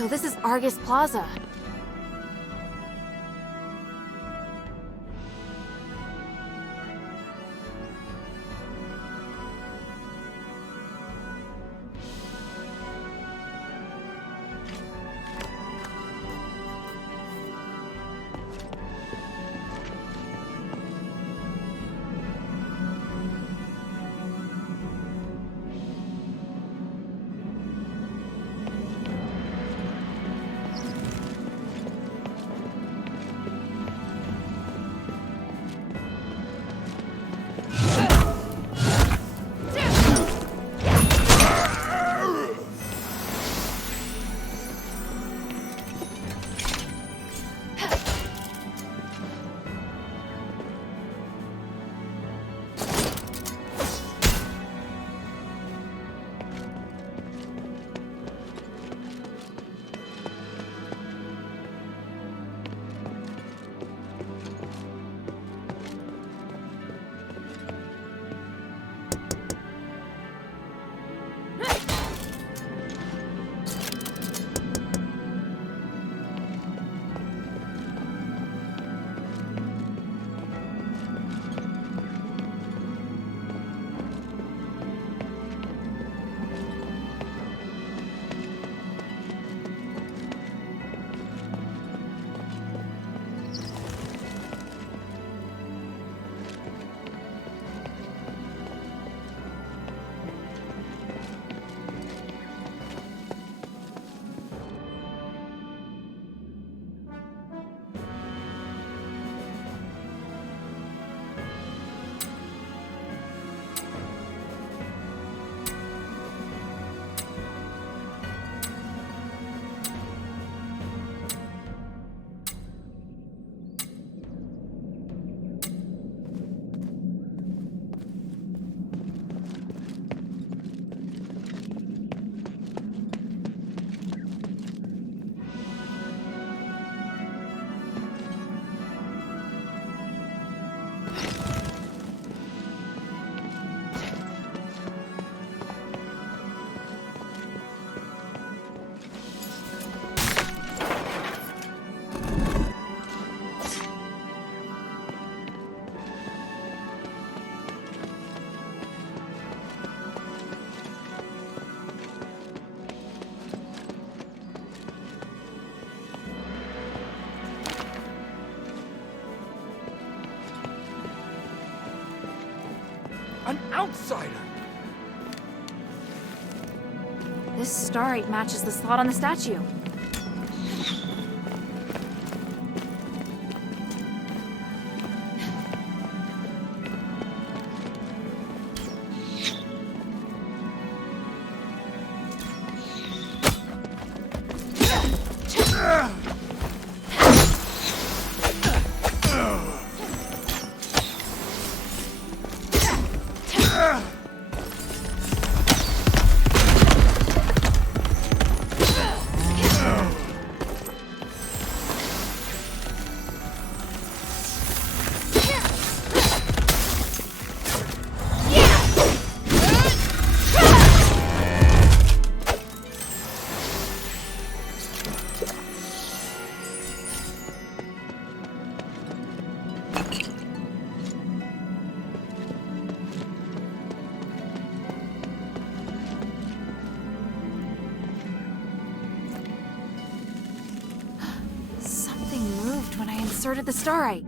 So this is Argus Plaza. An outsider! This starite matches the slot on the statue. Inserted the starite.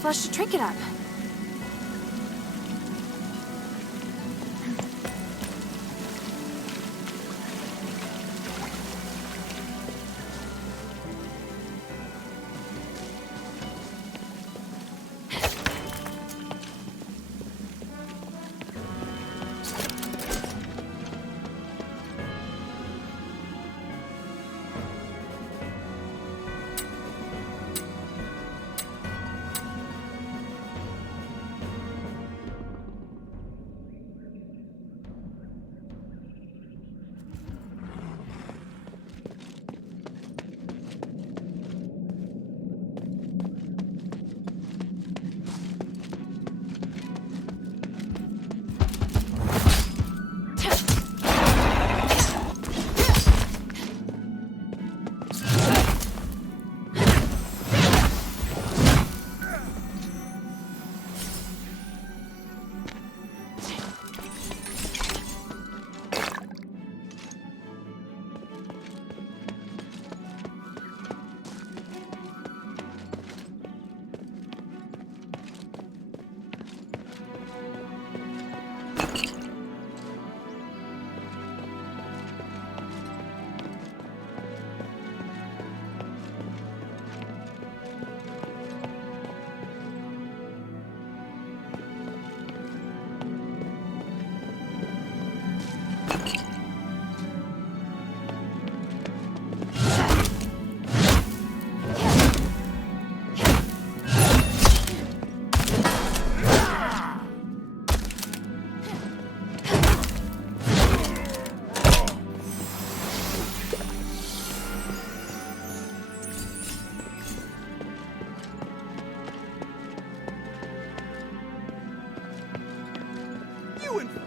Flush to drink it up.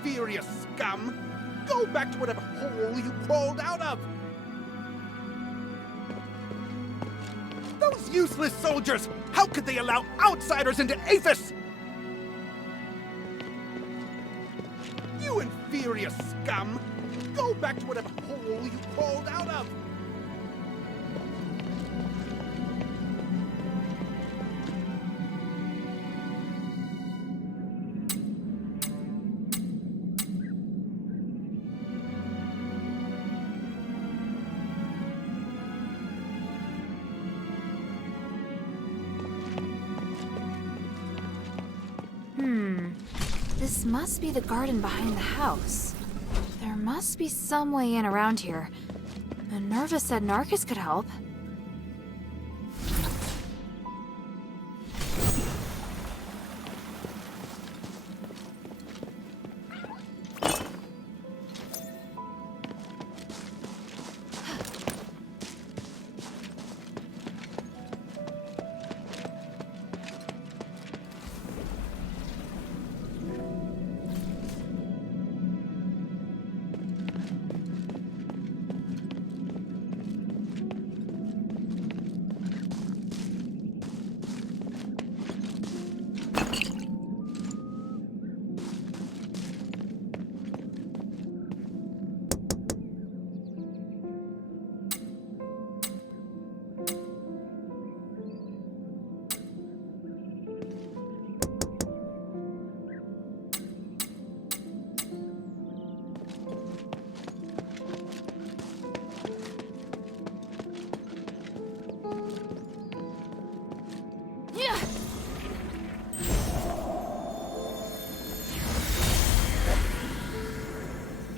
Inferior scum! Go back to whatever hole you crawled out of! Those useless soldiers! How could they allow outsiders into Afes? You inferior scum! Go back to whatever hole you crawled out of! This must be the garden behind the house. There must be some way in around here. Minerva said Narcus could help.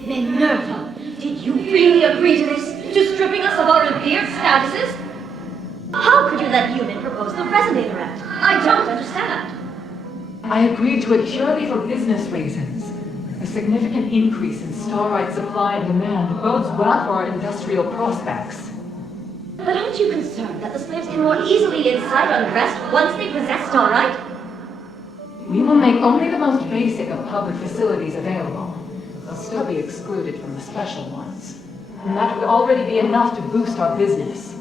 Minerva, did you really agree to this? To stripping us of our revered statuses? How could you let Human propose the Resonator Act? I don't understand. I agreed to it purely for business reasons. A significant increase in starite supply and demand bodes well for our industrial prospects. But aren't you concerned that the slaves can more easily incite unrest once they possess starite? We will make only the most basic of public facilities available. They'll still be excluded from the special ones. And that would already be enough to boost our business.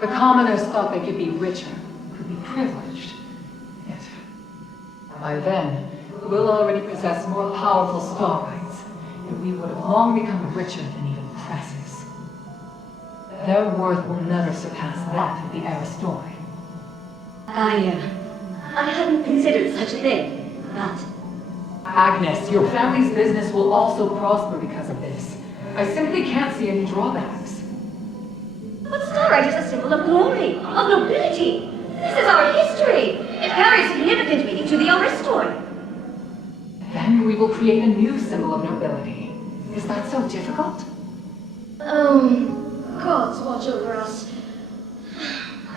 The commoners thought they could be richer, could be privileged. Yet, by then, we'll already possess more powerful star rights, and we would have long become richer than even presses. Their worth will never surpass that of the Aristoi. I hadn't considered such a thing, but... Agnes, your family's business will also prosper because of this. I simply can't see any drawbacks. But starlight is a symbol of glory, of nobility. This is our history. It carries significant meaning to the Aristoi. Then we will create a new symbol of nobility. Is that so difficult? Gods watch over us.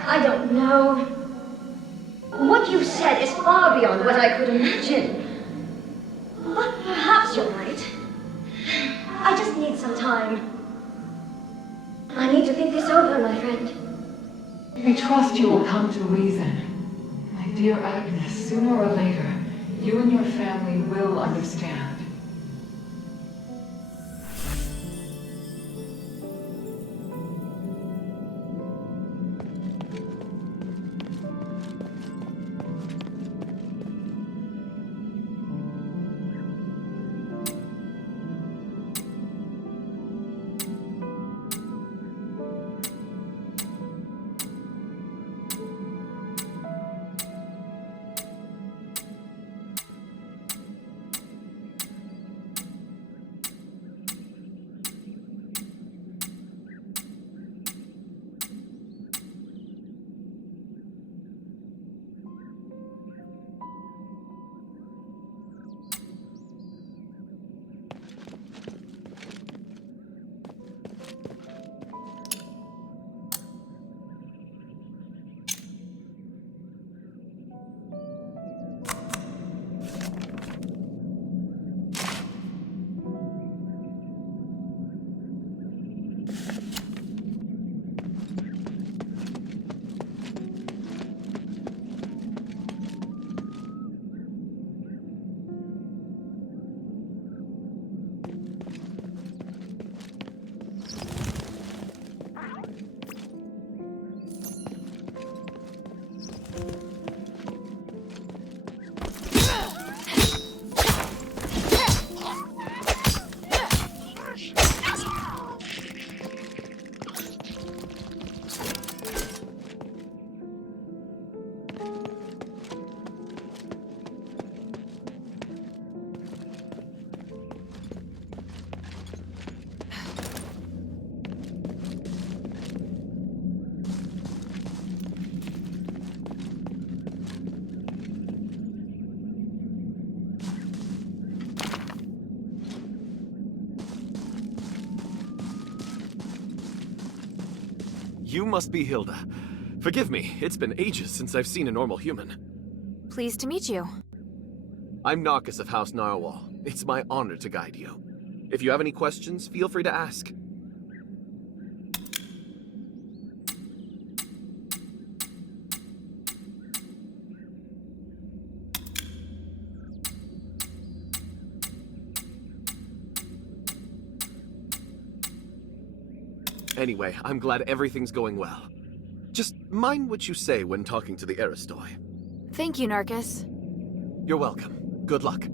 I don't know. What you said is far beyond what I could imagine. But perhaps you're right. I just need some time. I need to think this over, my friend. We trust you will come to reason. My dear Agnes, sooner or later, you and your family will understand. You must be Hilda. Forgive me, it's been ages since I've seen a normal human. Pleased to meet you. I'm Narcus of House Narwhal. It's my honor to guide you. If you have any questions, feel free to ask. Anyway, I'm glad everything's going well. Just mind what you say when talking to the Aristoi. Thank you, Narcus. You're welcome. Good luck.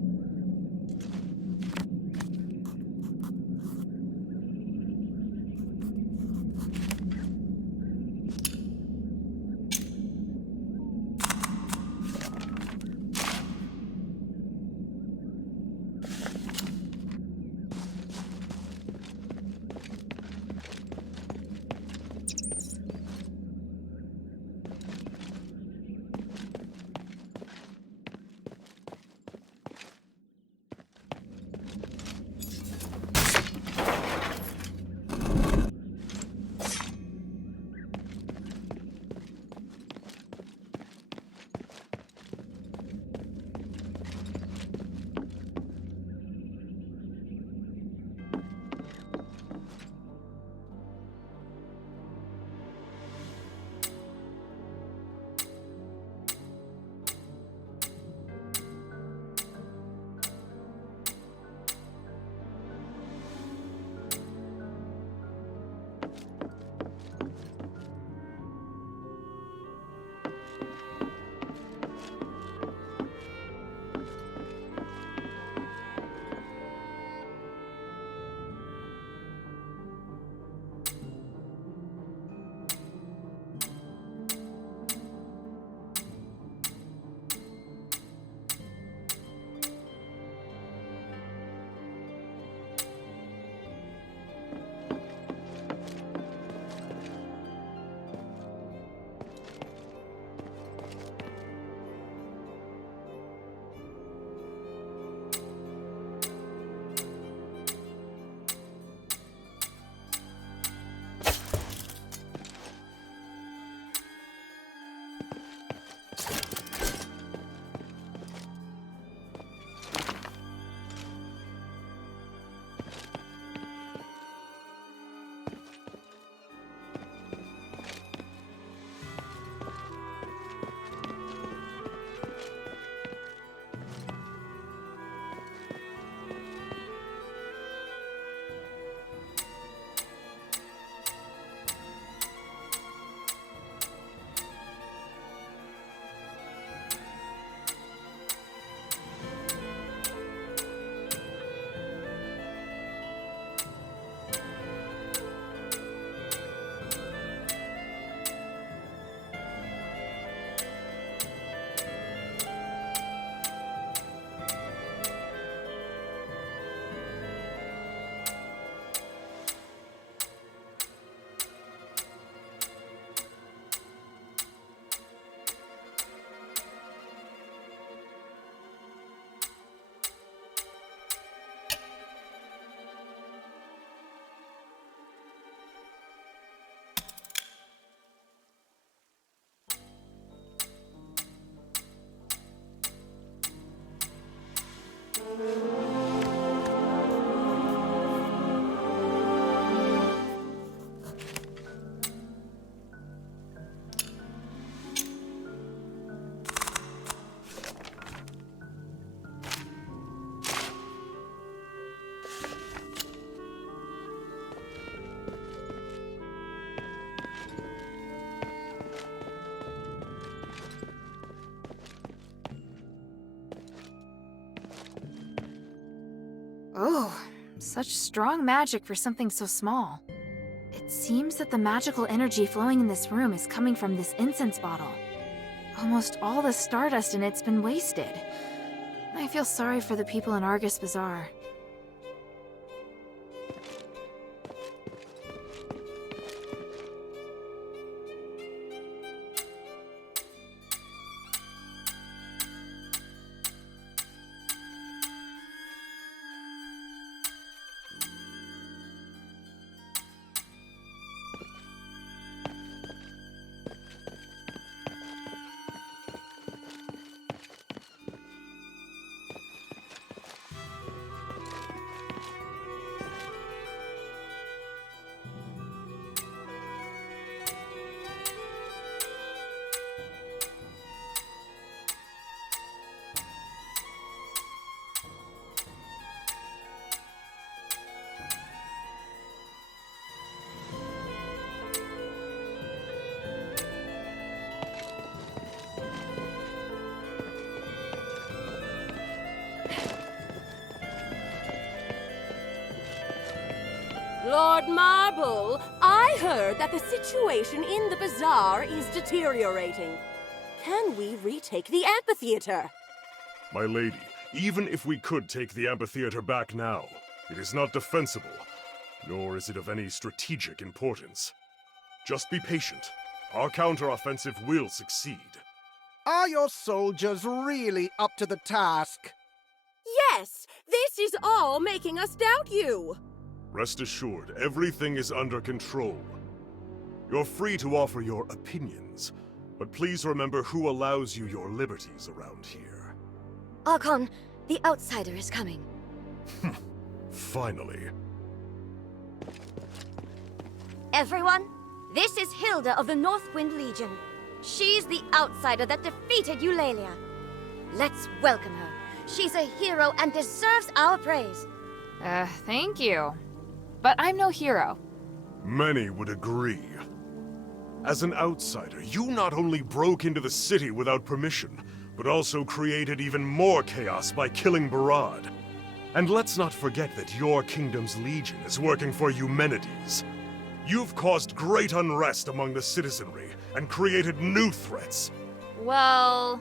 Oh, such strong magic for something so small. It seems that the magical energy flowing in this room is coming from this incense bottle. Almost all the stardust in it's been wasted. I feel sorry for the people in Argus Bazaar. Lord Marble, I heard that the situation in the bazaar is deteriorating. Can we retake the amphitheater? My lady, even if we could take the amphitheater back now, it is not defensible, nor is it of any strategic importance. Just be patient. Our counteroffensive will succeed. Are your soldiers really up to the task? Yes, this is all making us doubt you. Rest assured, everything is under control. You're free to offer your opinions, but please remember who allows you your liberties around here. Archon, the outsider is coming. Finally. Everyone, this is Hильda of the Northwind Legion. She's the outsider that defeated Eulalia. Let's welcome her. She's a hero and deserves our praise. Thank you. But I'm no hero. Many would agree. As an outsider, you not only broke into the city without permission, but also created even more chaos by killing Barad. And let's not forget that your kingdom's legion is working for Eumenides. You've caused great unrest among the citizenry and created new threats. Well...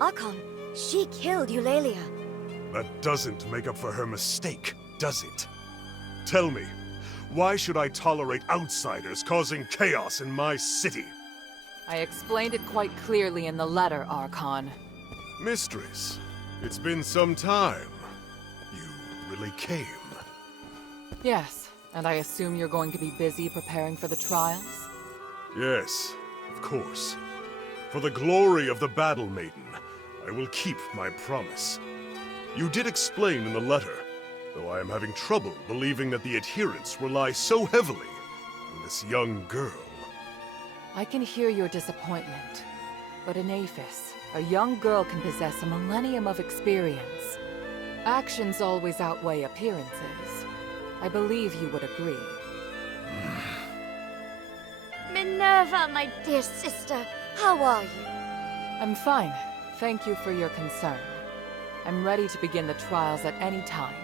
Archon, she killed Eulalia. That doesn't make up for her mistake, does it? Tell me, why should I tolerate outsiders causing chaos in my city? I explained it quite clearly in the letter, Archon. Mistress, it's been some time. You really came. Yes, and I assume you're going to be busy preparing for the trials? Yes, of course. For the glory of the Battle Maiden, I will keep my promise. You did explain in the letter, though I am having trouble believing that the adherents rely so heavily on this young girl. I can hear your disappointment, but in Afes, a young girl can possess a millennium of experience. Actions always outweigh appearances. I believe you would agree. Minerva, my dear sister, how are you? I'm fine. Thank you for your concern. I'm ready to begin the trials at any time.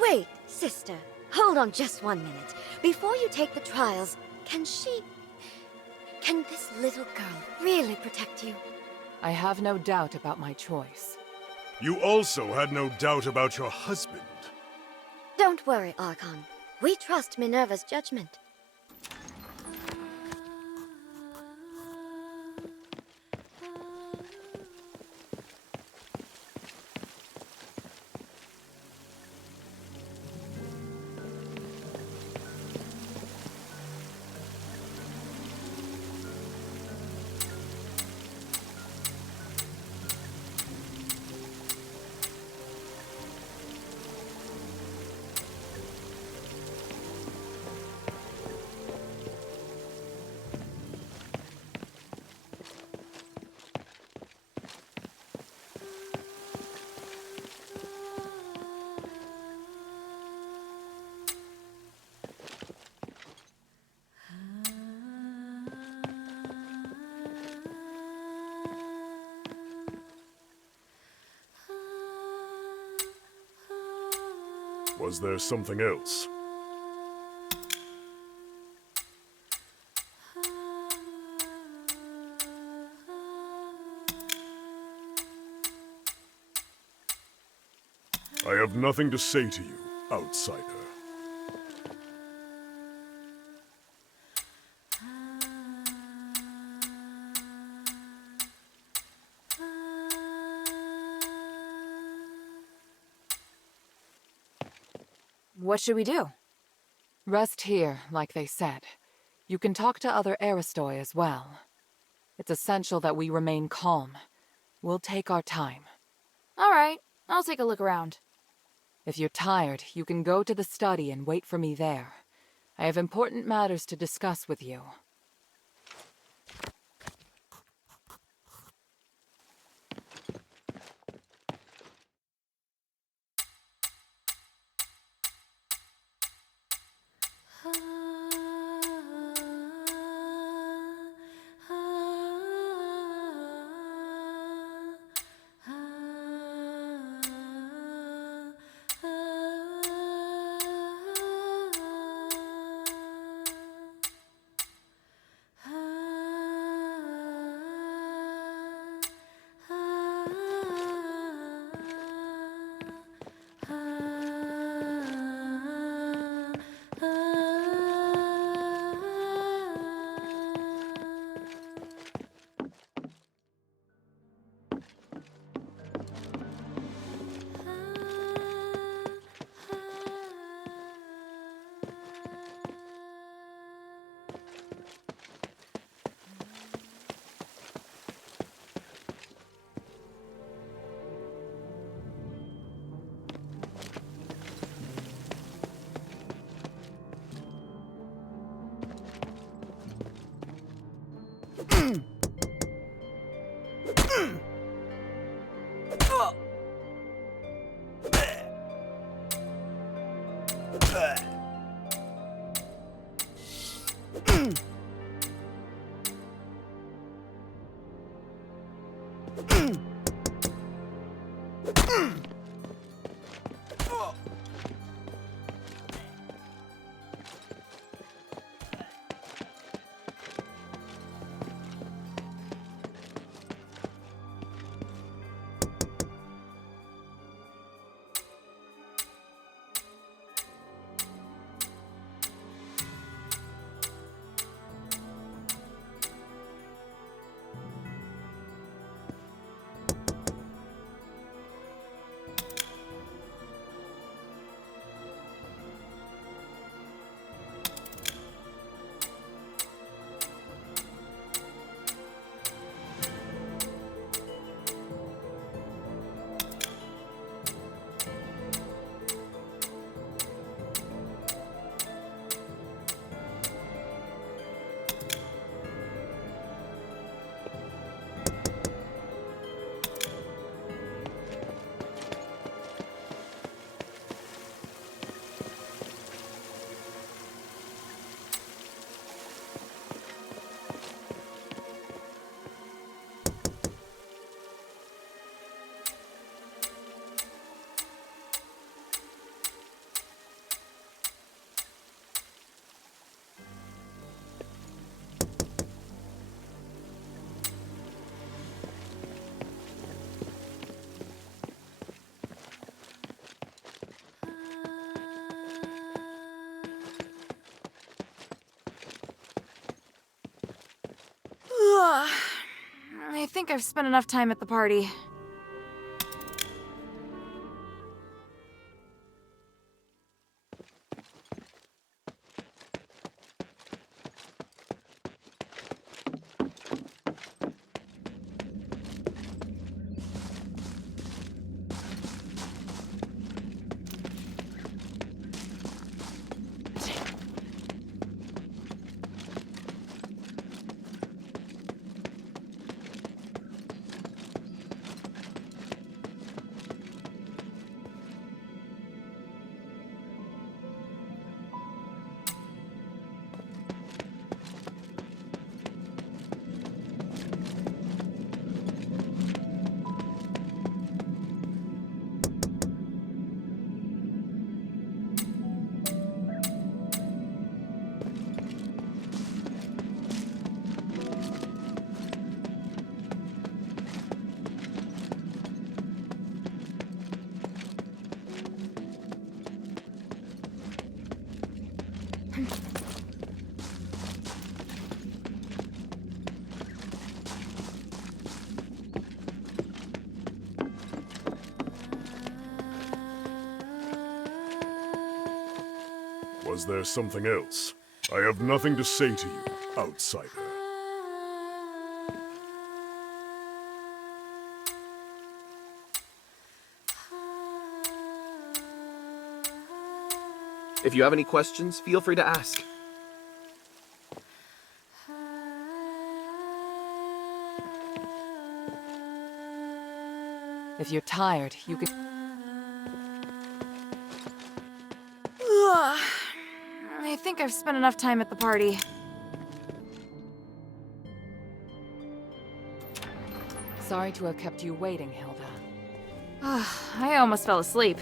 Wait, sister. Hold on just 1 minute. Before you take the trials, can this little girl really protect you? I have no doubt about my choice. You also had no doubt about your husband. Don't worry, Archon. We trust Minerva's judgment. Was there something else? I have nothing to say to you, outsider. What should we do? Rest here, like they said. You can talk to other Aristoi as well. It's essential that we remain calm. We'll take our time. Alright, I'll take a look around. If you're tired, you can go to the study and wait for me there. I have important matters to discuss with you. I think I've spent enough time at the party. Was there something else? I have nothing to say to you, outsider. If you have any questions, feel free to ask. If you're tired, you could... I think I've spent enough time at the party. Sorry to have kept you waiting, Hilda. I almost fell asleep.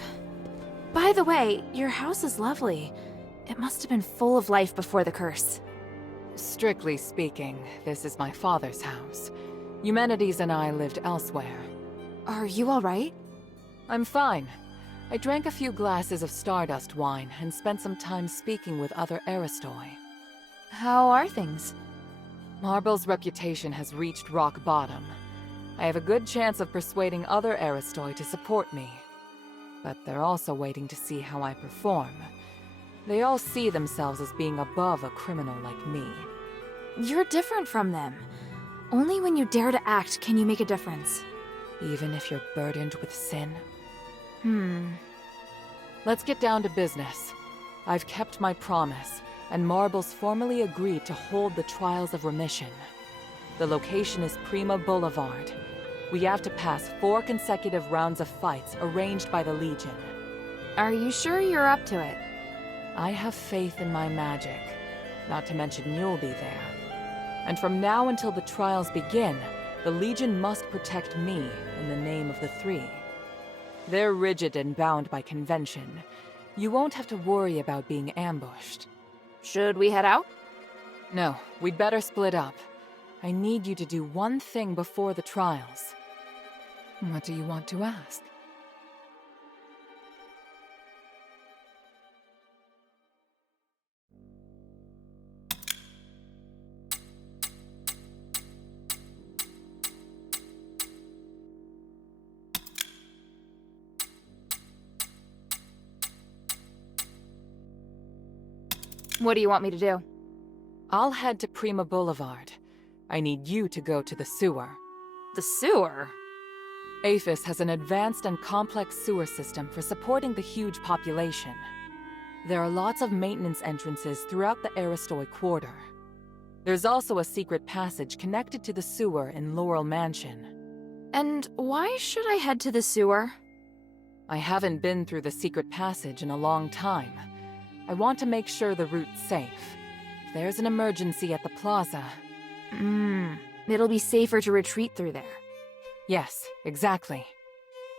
By the way, your house is lovely. It must have been full of life before the curse. Strictly speaking, this is my father's house. Eumenides and I lived elsewhere. Are you alright? I'm fine. I drank a few glasses of stardust wine and spent some time speaking with other Aristoi. How are things? Marble's reputation has reached rock bottom. I have a good chance of persuading other Aristoi to support me. But they're also waiting to see how I perform. They all see themselves as being above a criminal like me. You're different from them. Only when you dare to act can you make a difference. Even if you're burdened with sin? Let's get down to business. I've kept my promise, and Marble's formally agreed to hold the Trials of Remission. The location is Prima Boulevard. We have to pass 4 consecutive rounds of fights arranged by the Legion. Are you sure you're up to it? I have faith in my magic, not to mention you'll be there. And from now until the trials begin, the Legion must protect me in the name of the 3. They're rigid and bound by convention. You won't have to worry about being ambushed. Should we head out? No, we'd better split up. I need you to do one thing before the trials. What do you want to ask? What do you want me to do? I'll head to Prima Boulevard. I need you to go to the sewer. The sewer? Afes has an advanced and complex sewer system for supporting the huge population. There are lots of maintenance entrances throughout the Aristoi Quarter. There's also a secret passage connected to the sewer in Laurel Mansion. And why should I head to the sewer? I haven't been through the secret passage in a long time. I want to make sure the route's safe. If there's an emergency at the plaza... It'll be safer to retreat through there. Yes, exactly.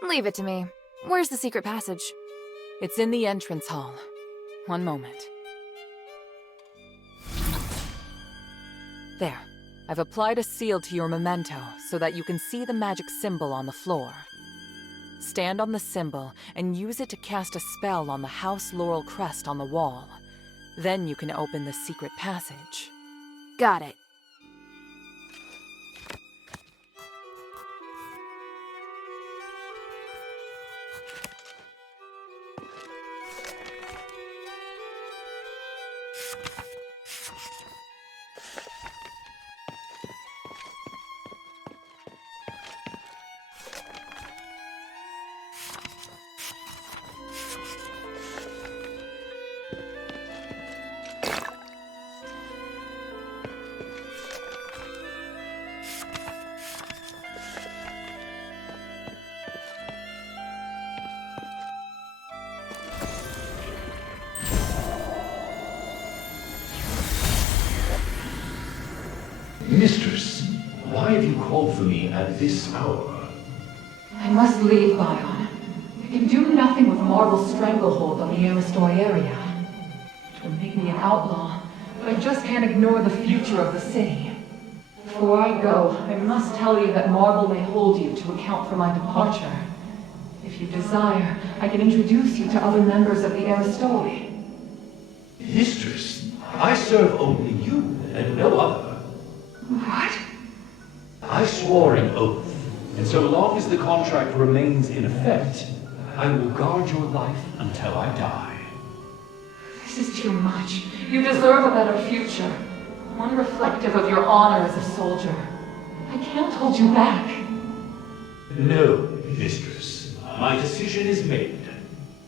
Leave it to me. Where's the secret passage? It's in the entrance hall. One moment. There. I've applied a seal to your memento so that you can see the magic symbol on the floor. Stand on the symbol and use it to cast a spell on the House Laurel crest on the wall. Then you can open the secret passage. Got it. Mistress, why have you called for me at this hour? I must leave, Bion. I can do nothing with Marble's stranglehold on the Aristoi area. It will make me an outlaw, but I just can't ignore the future of the city. Before I go, I must tell you that Marble may hold you to account for my departure. If you desire, I can introduce you to other members of the Aristoi. Mistress, I serve only you and no other. What? I swore an oath, and so long as the contract remains in effect, I will guard your life until I die. This is too much. You deserve a better future. One reflective of your honor as a soldier. I can't hold you back. No, mistress. My decision is made.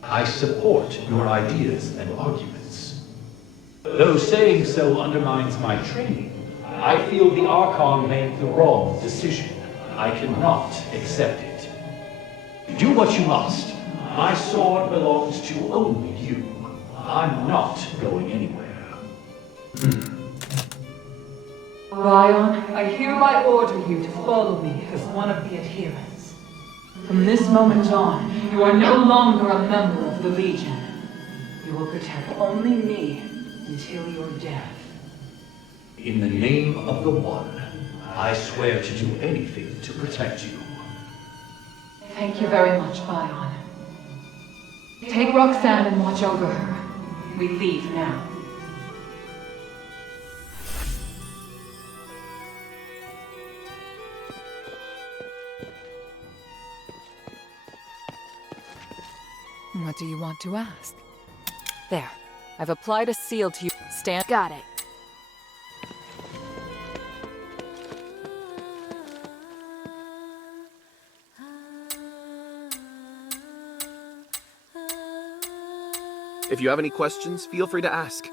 I support your ideas and arguments. Though saying so undermines my training, I feel the Archon made the wrong decision. I cannot accept it. Do what you must. My sword belongs to only you. I'm not going anywhere. Ryan, I hereby order you to follow me as one of the adherents. From this moment on, you are no longer a member of the Legion. You will protect only me until your death. In the name of the One, I swear to do anything to protect you. Thank you very much, Bion. Take Roxanne and watch over her. We leave now. What do you want to ask? There. I've applied a seal to you. Stand. Got it. If you have any questions, feel free to ask.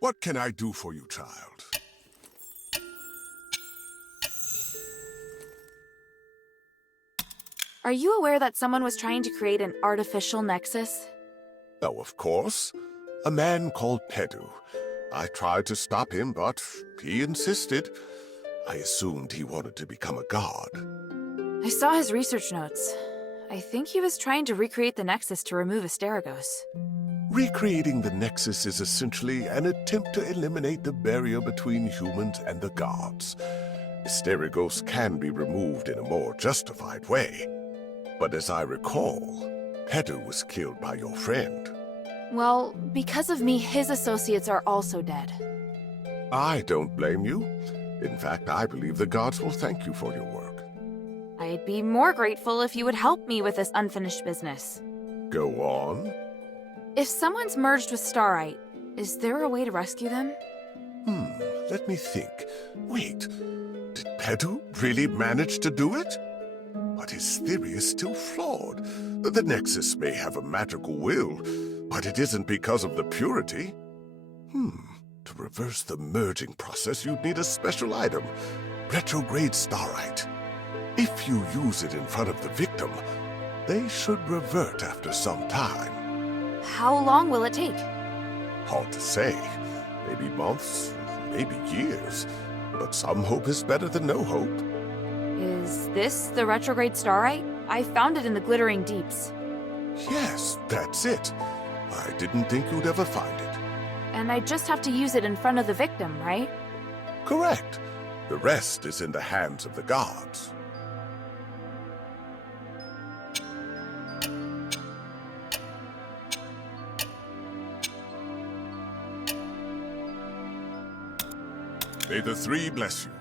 What can I do for you, child? Are you aware that someone was trying to create an artificial nexus? Oh, of course. A man called Pedu. I tried to stop him, but he insisted. I assumed he wanted to become a god. I saw his research notes. I think he was trying to recreate the nexus to remove Asterigos. Recreating the Nexus is essentially an attempt to eliminate the barrier between humans and the gods. Asterigos can be removed in a more justified way. But as I recall, Pedu was killed by your friend. Well, because of me, his associates are also dead. I don't blame you. In fact, I believe the gods will thank you for your work. I'd be more grateful if you would help me with this unfinished business. Go on. If someone's merged with Starite, is there a way to rescue them? Let me think. Wait, did Pedu really manage to do it? But his theory is still flawed. The Nexus may have a magical will, but it isn't because of the purity. To reverse the merging process, you'd need a special item, retrograde Starite. If you use it in front of the victim, they should revert after some time. How long will it take? Hard to say. Maybe months, maybe years. But some hope is better than no hope. Is this the retrograde starite? I found it in the glittering deeps. Yes, that's it. I didn't think you'd ever find it. And I just have to use it in front of the victim, right? Correct. The rest is in the hands of the gods. May the three bless you.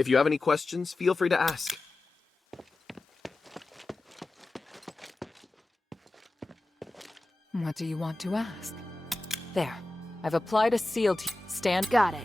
If you have any questions, feel free to ask. What do you want to ask? There. I've applied a seal to stand. Got it.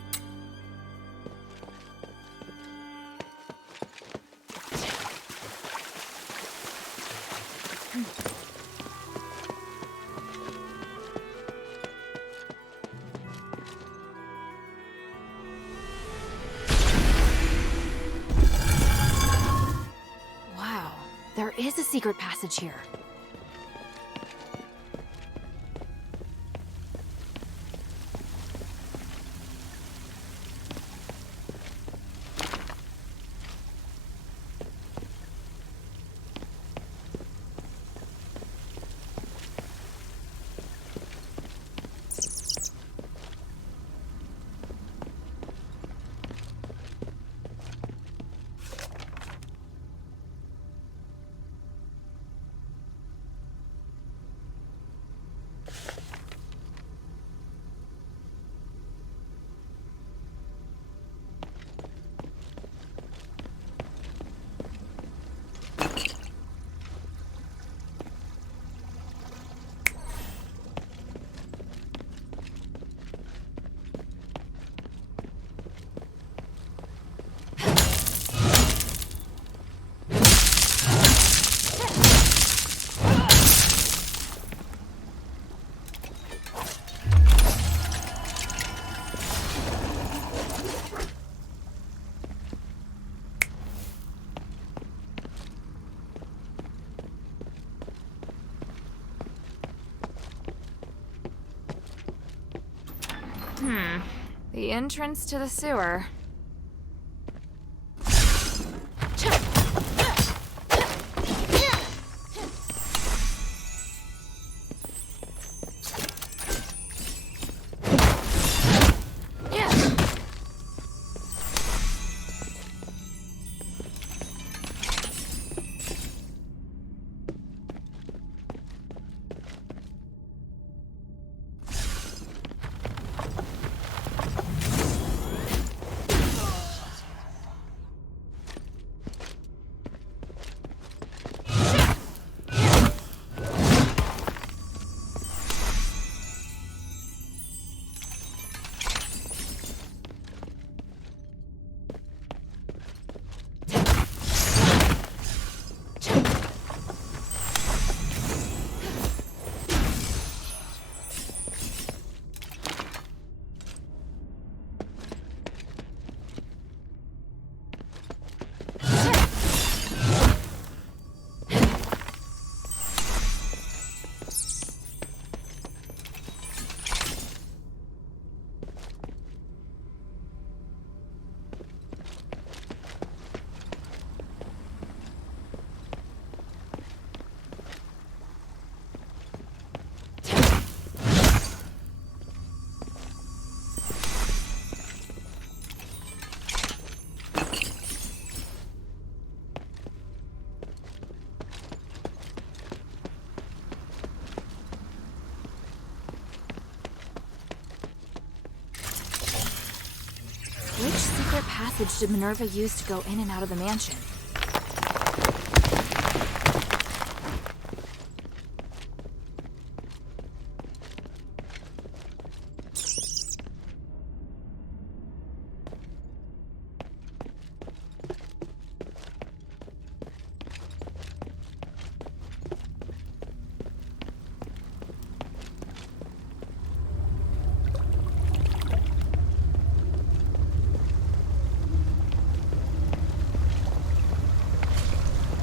Wow, there is a secret passage here. The entrance to the sewer. Which secret passage did Minerva use to go in and out of the mansion?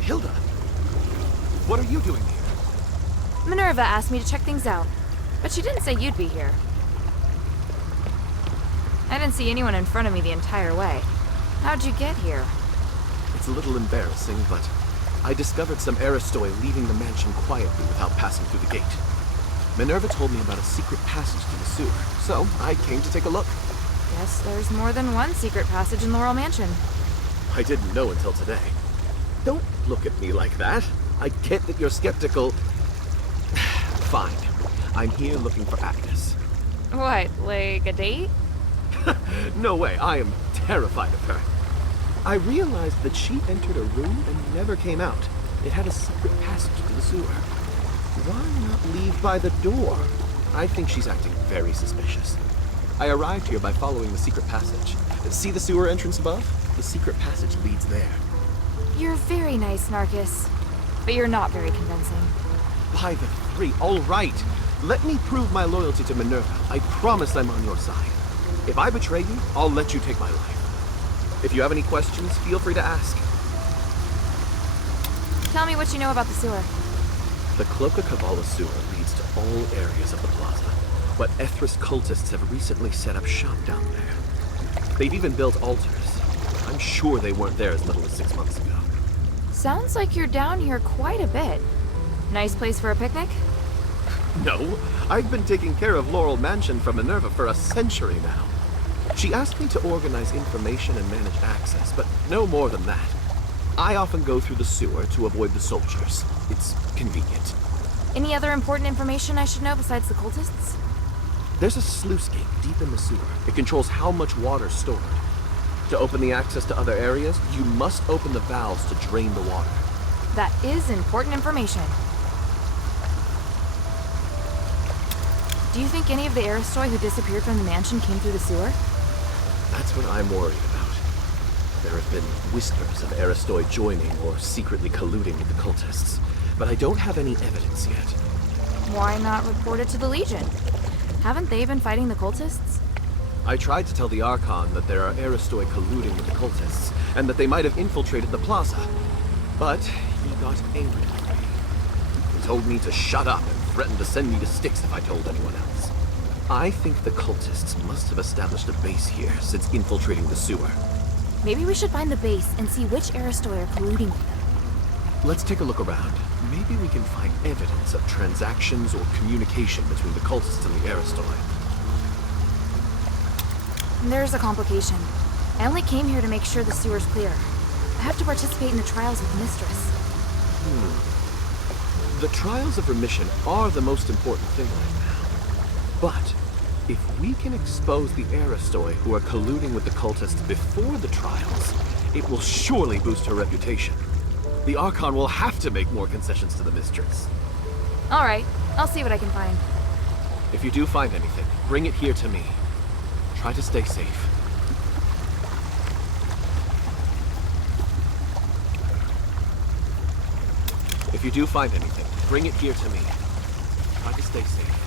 Hildha! What are you doing here? Minerva asked me to check things out, but she didn't say you'd be here. I didn't see anyone in front of me the entire way. How'd you get here? It's a little embarrassing, but I discovered some Aristoi leaving the mansion quietly without passing through the gate. Minerva told me about a secret passage to the sewer, so I came to take a look. Guess there's more than one secret passage in Laurel Mansion. I didn't know until today. Don't look at me like that. I get that you're skeptical. Fine. I'm here looking for Agnes. What, like a date? No way. I am terrified of her. I realized that she entered a room and never came out. It had a secret passage to the sewer. Why not leave by the door? I think she's acting very suspicious. I arrived here by following the secret passage. See the sewer entrance above? The secret passage leads there. You're very nice, Narcus. But you're not very convincing. By the three, all right. Let me prove my loyalty to Minerva. I promise I'm on your side. If I betray you, I'll let you take my life. If you have any questions, feel free to ask. Tell me what you know about the sewer. The Cloaca sewer leads to all areas of the plaza, but Ethris cultists have recently set up shop down there. They've even built altars. I'm sure they weren't there as little as 6 months ago. Sounds like you're down here quite a bit. Nice place for a picnic? No, I've been taking care of Laurel Mansion for Minerva for a century now. She asked me to organize information and manage access, but no more than that. I often go through the sewer to avoid the soldiers. It's convenient. Any other important information I should know besides the cultists? There's a sluice gate deep in the sewer. It controls how much water's stored. To open the access to other areas, you must open the valves to drain the water. That is important information. Do you think any of the Aristoi who disappeared from the mansion came through the sewer? That's what I'm worried about. There have been whispers of Aristoi joining or secretly colluding with the cultists, but I don't have any evidence yet. Why not report it to the Legion? Haven't they been fighting the cultists? I tried to tell the Archon that there are Aristoi colluding with the cultists, and that they might have infiltrated the plaza. But he got angry with me. He told me to shut up and threatened to send me to Styx if I told anyone else. I think the cultists must have established a base here since infiltrating the sewer. Maybe we should find the base and see which Aristoi are colluding with them. Let's take a look around. Maybe we can find evidence of transactions or communication between the cultists and the Aristoi. There's a complication. I only came here to make sure the sewer's clear. I have to participate in the trials with Mistress. The trials of remission are the most important thing right now. But if we can expose the Aristoi who are colluding with the cultists before the trials, it will surely boost her reputation. The Archon will have to make more concessions to the Mistress. All right, I'll see what I can find. If you do find anything, bring it here to me. Try to stay safe. If you do find anything, bring it here to me. Try to stay safe.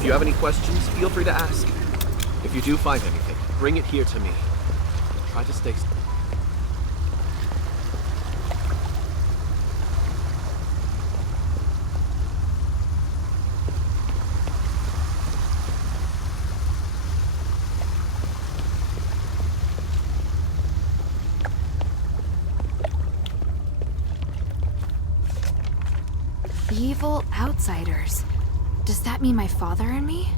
If you have any questions, feel free to ask. If you do find anything, bring it here to me. Try to stay... Evil outsiders. Does that mean my father and me?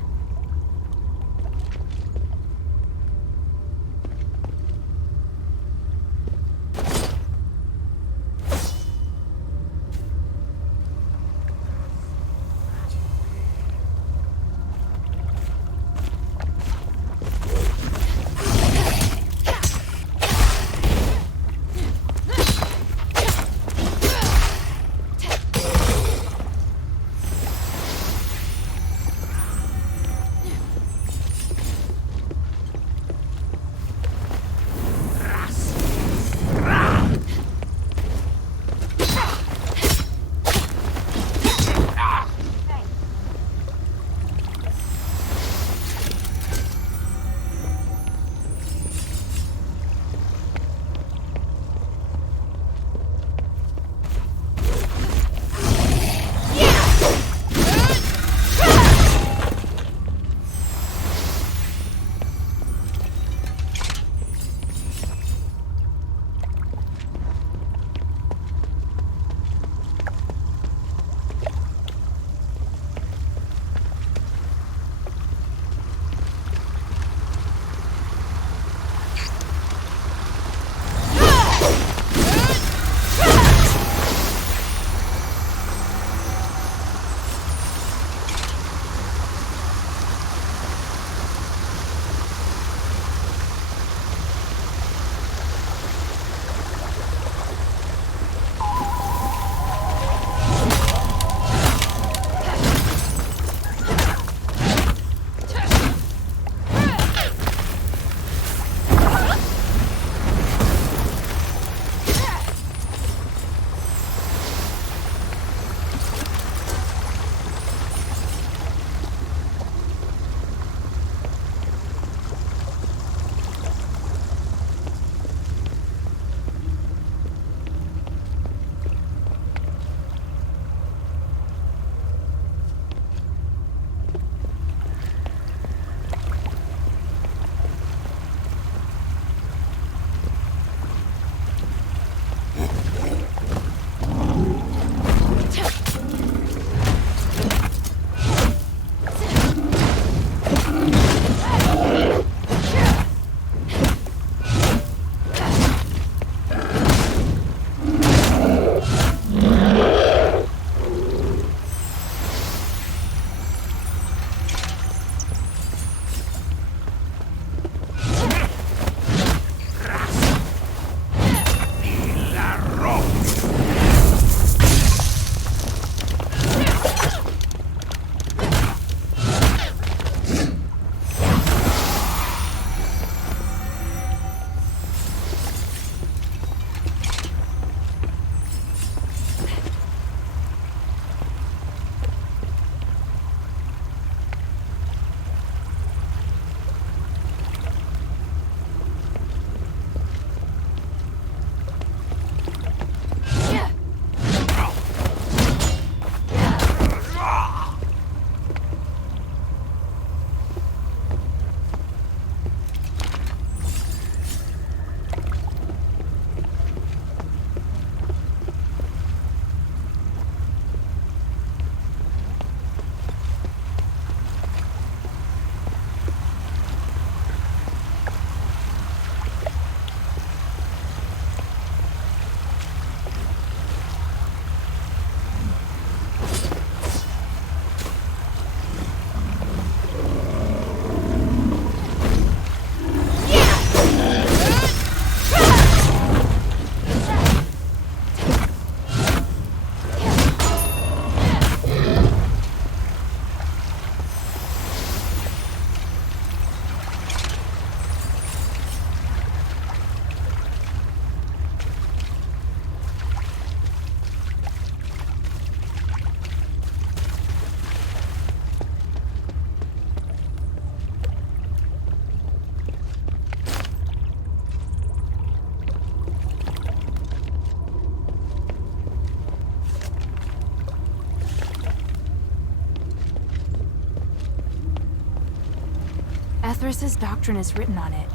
Ethris's doctrine is written on it.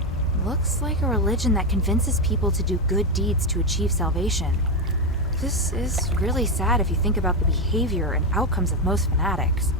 Looks like a religion that convinces people to do good deeds to achieve salvation. This is really sad if you think about the behavior and outcomes of most fanatics.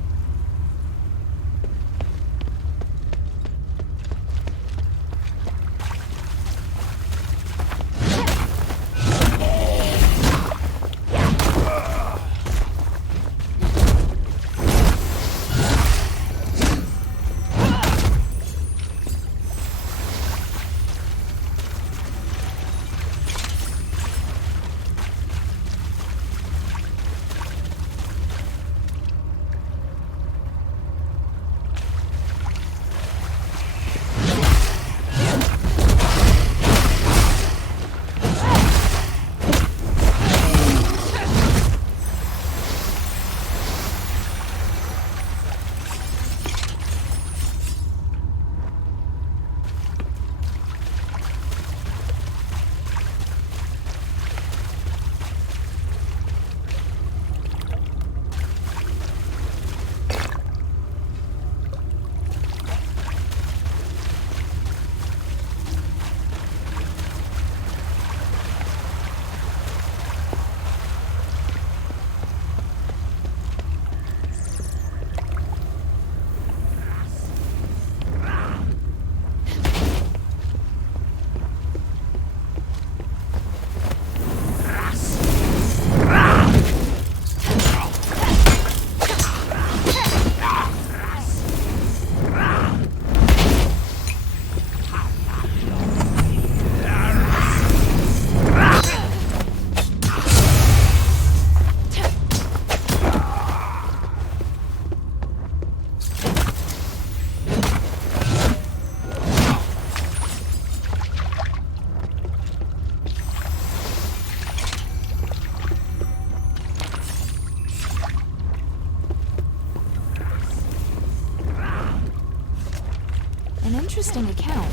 An interesting account.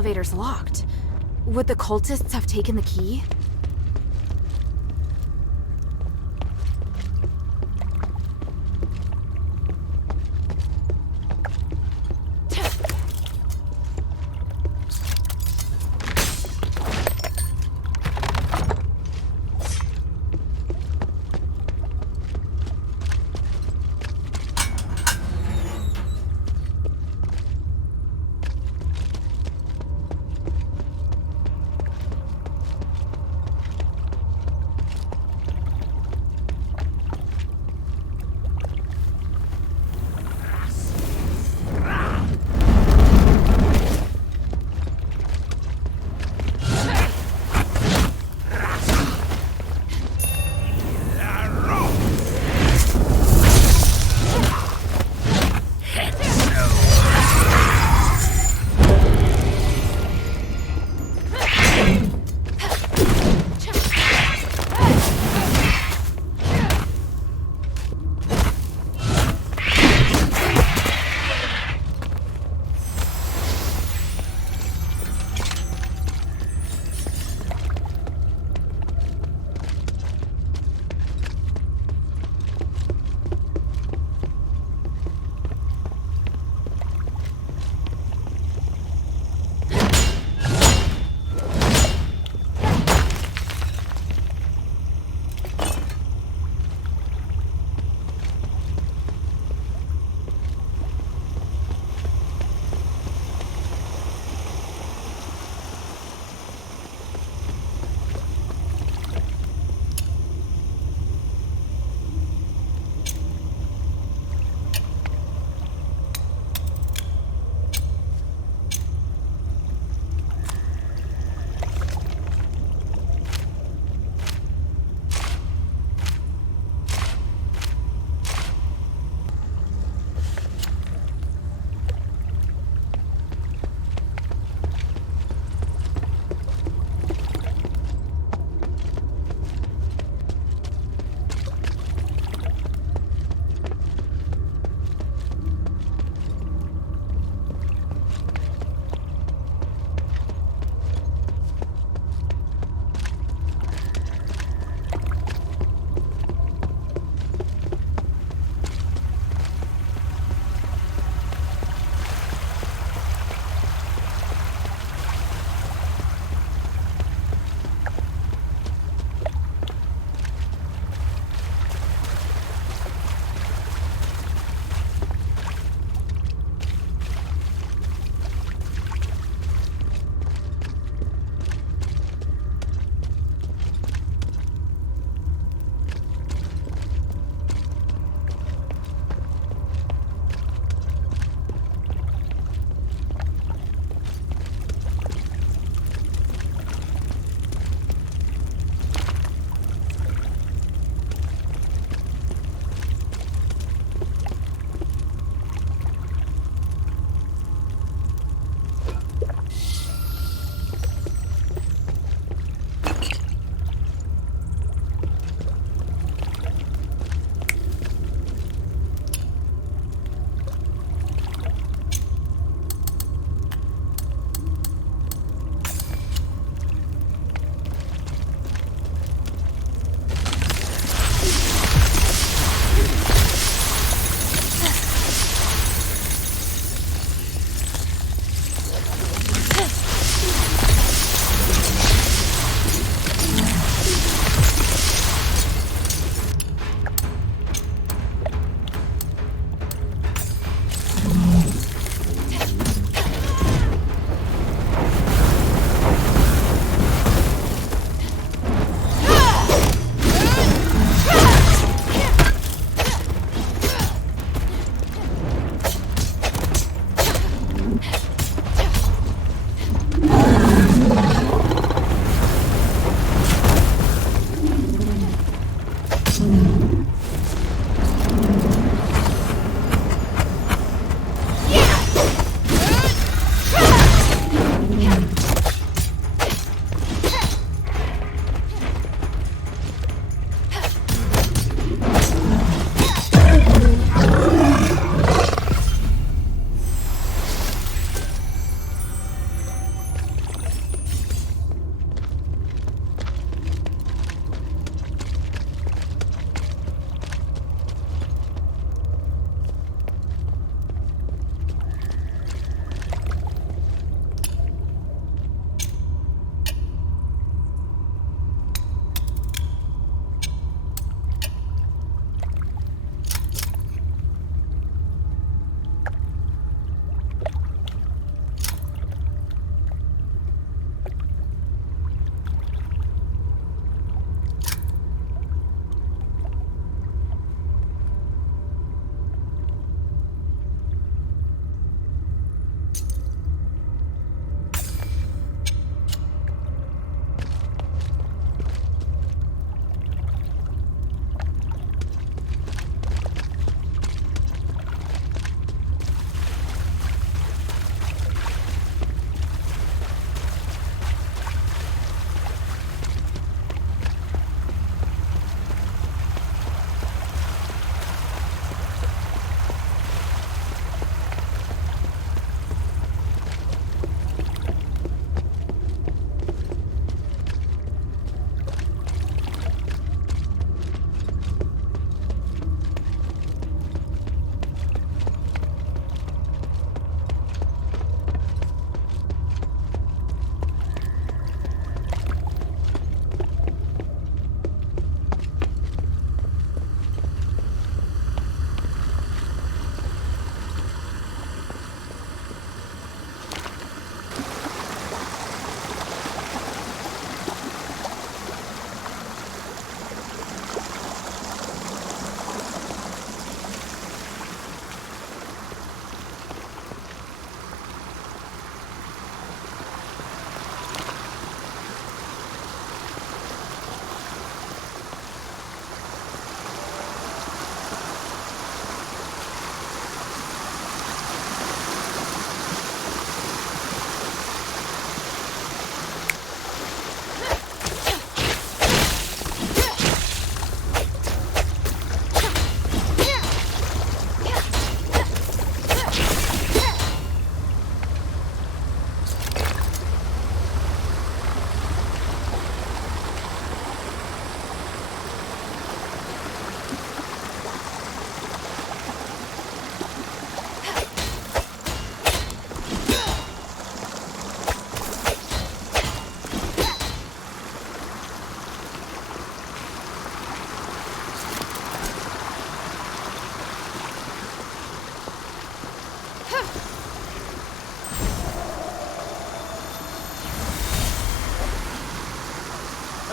elevator's locked. Would the cultists have taken the key?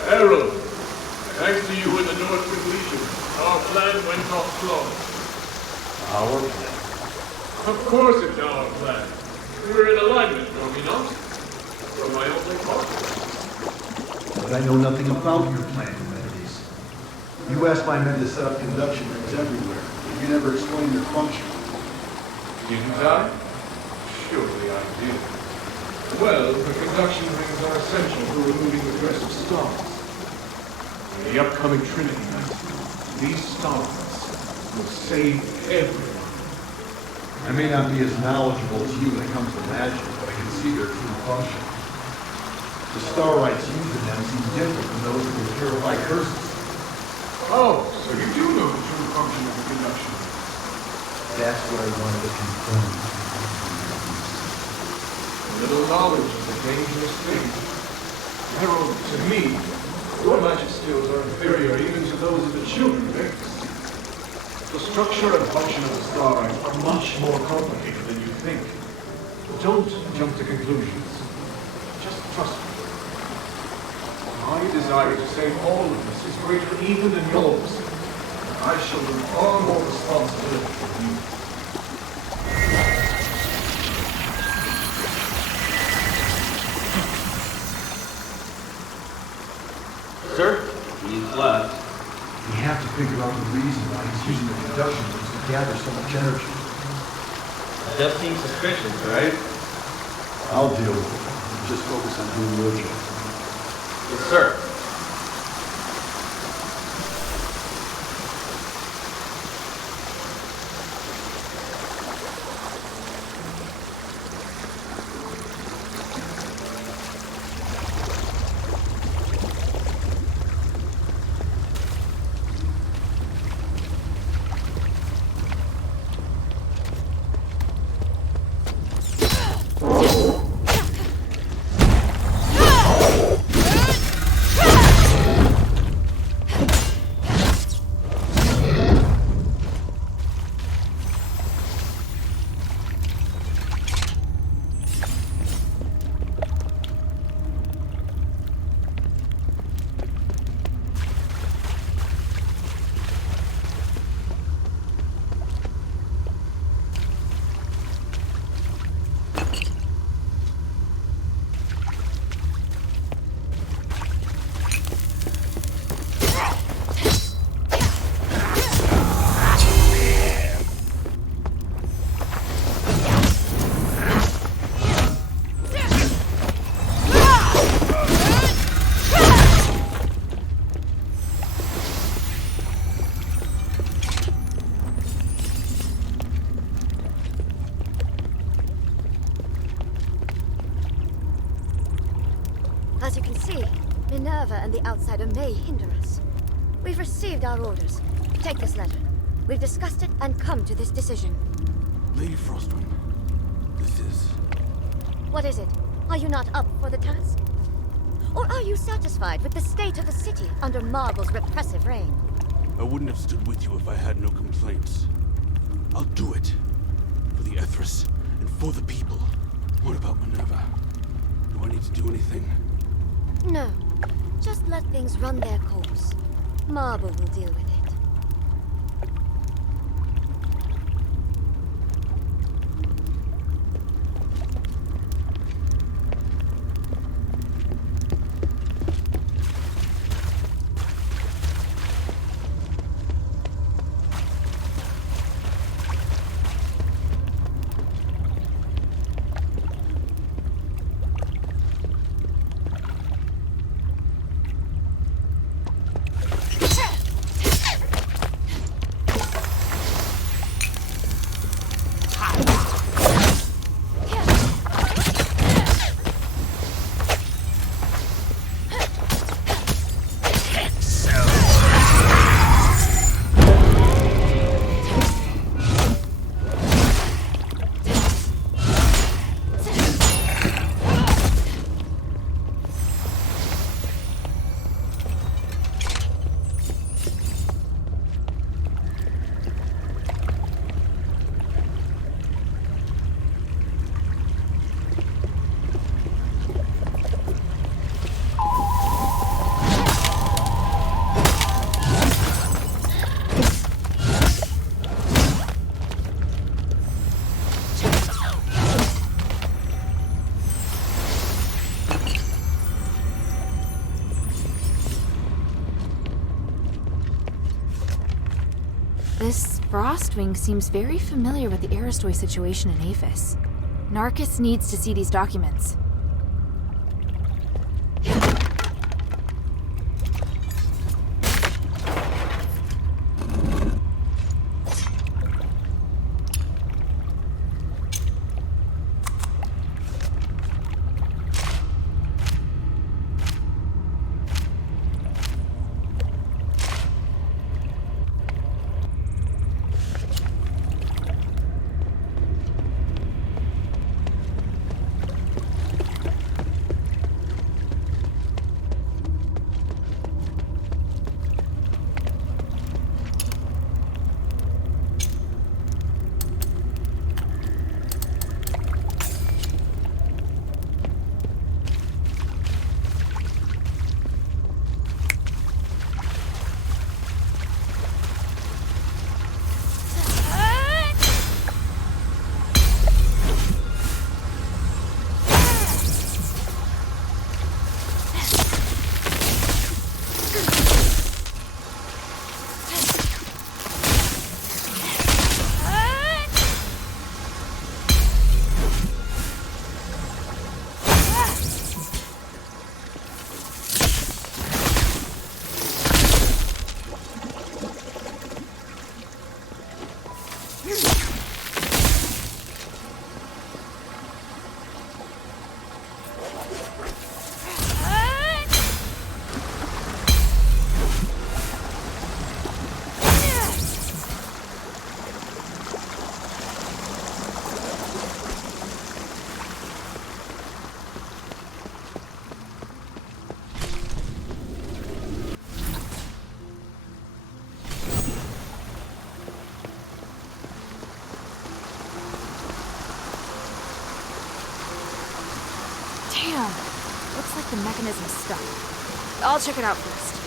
Herald, thanks to you and the Northwood Legion, our plan went off flawless. Our plan? Of course it's our plan. We're in alignment, are we not? From my only part. But I know nothing about your plan, Humanities. You asked my men to set up conduction rings everywhere, but you never explained their function. Didn't I? Surely I did. Well, the conduction rings are essential for removing the curse of stars. In the upcoming Trinity Night, these stars will save everyone. I may not be as knowledgeable as you when it comes to magic, but I can see their true function. The star rites used in them seem different from those that will purify curses. Oh, so you do know the true function of the conduction ring. That's what I wanted to confirm. A little knowledge is a dangerous thing. Herald, to me, your magic skills are inferior even to those of the children mix. The structure and function of the star rites are much more complicated than you think. Don't jump to conclusions. Just trust me. My desire to save all of us is greater even than yours. I shoulder far more responsibility than you. Sir, he's left. We have to figure out the reason why he's using the conduction rings to gather so much energy. That does seem suspicious, right? I'll deal with it. Just focus on doing your job. Yes, sir. As you can see, Minerva and the outsider may hinder us. We've received our orders. Take this letter. We've discussed it and come to this decision. Lady Frostwind, this is... What is it? Are you not up for the task? Or are you satisfied with the state of the city under Marvel's repressive reign? I wouldn't have stood with you if I had no complaints. I'll do it. For the Ethris, and for the people. What about Minerva? Do I need to do anything? No. Just let things run their course. Marvel will deal with it. This Frostwing seems very familiar with the Aristoi situation in Afes. Narcus needs to see these documents. Damn! Looks like the mechanism's stuck. I'll check it out first.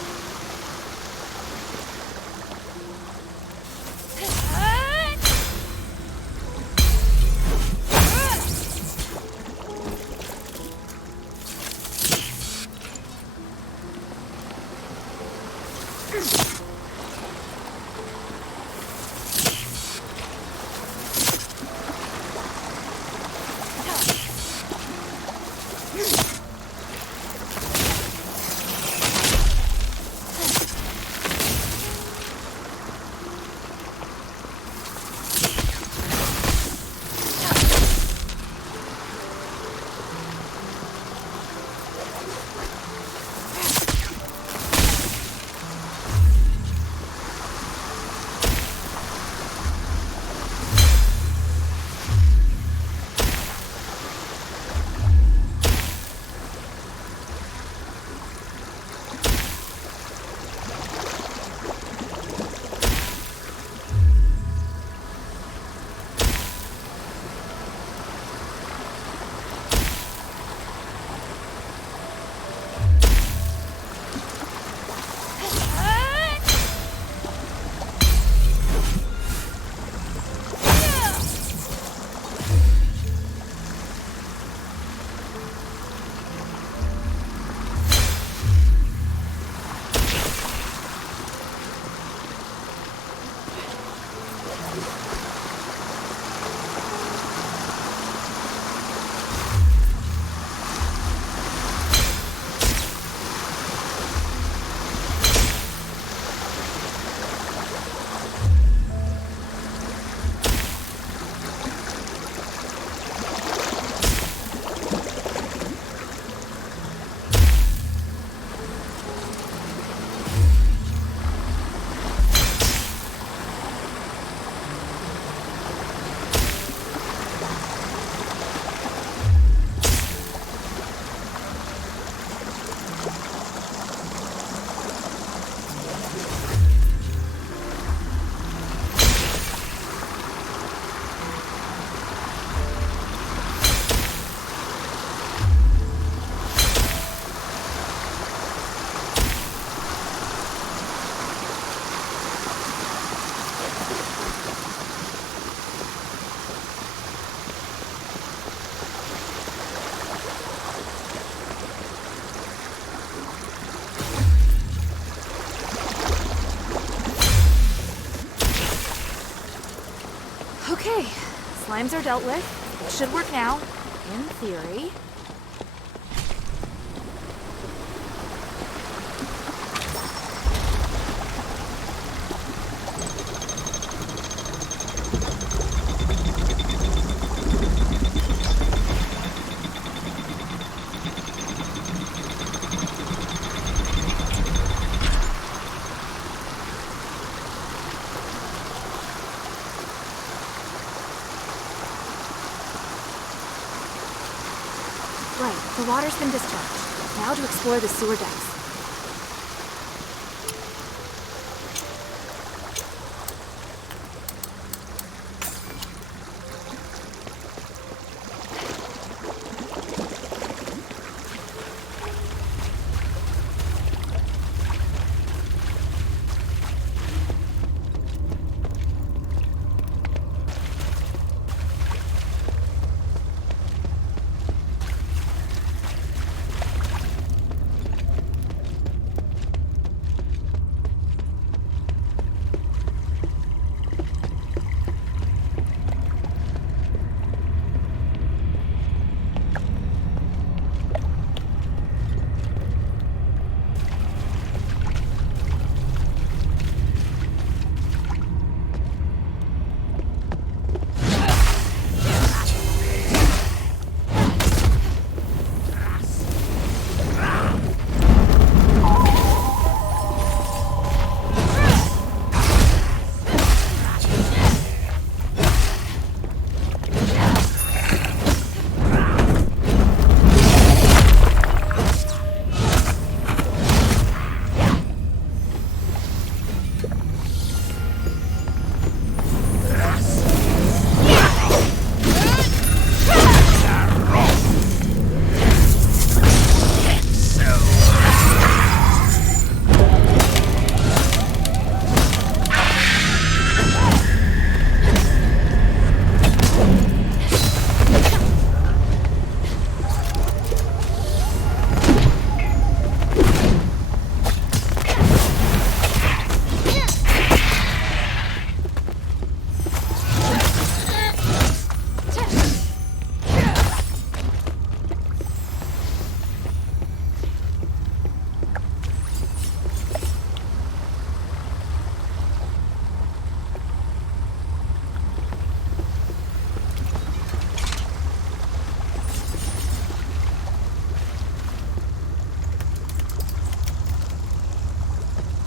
Climbs are dealt with. It should work now, in theory. Right, the water's been discharged. Now to explore the sewer depths.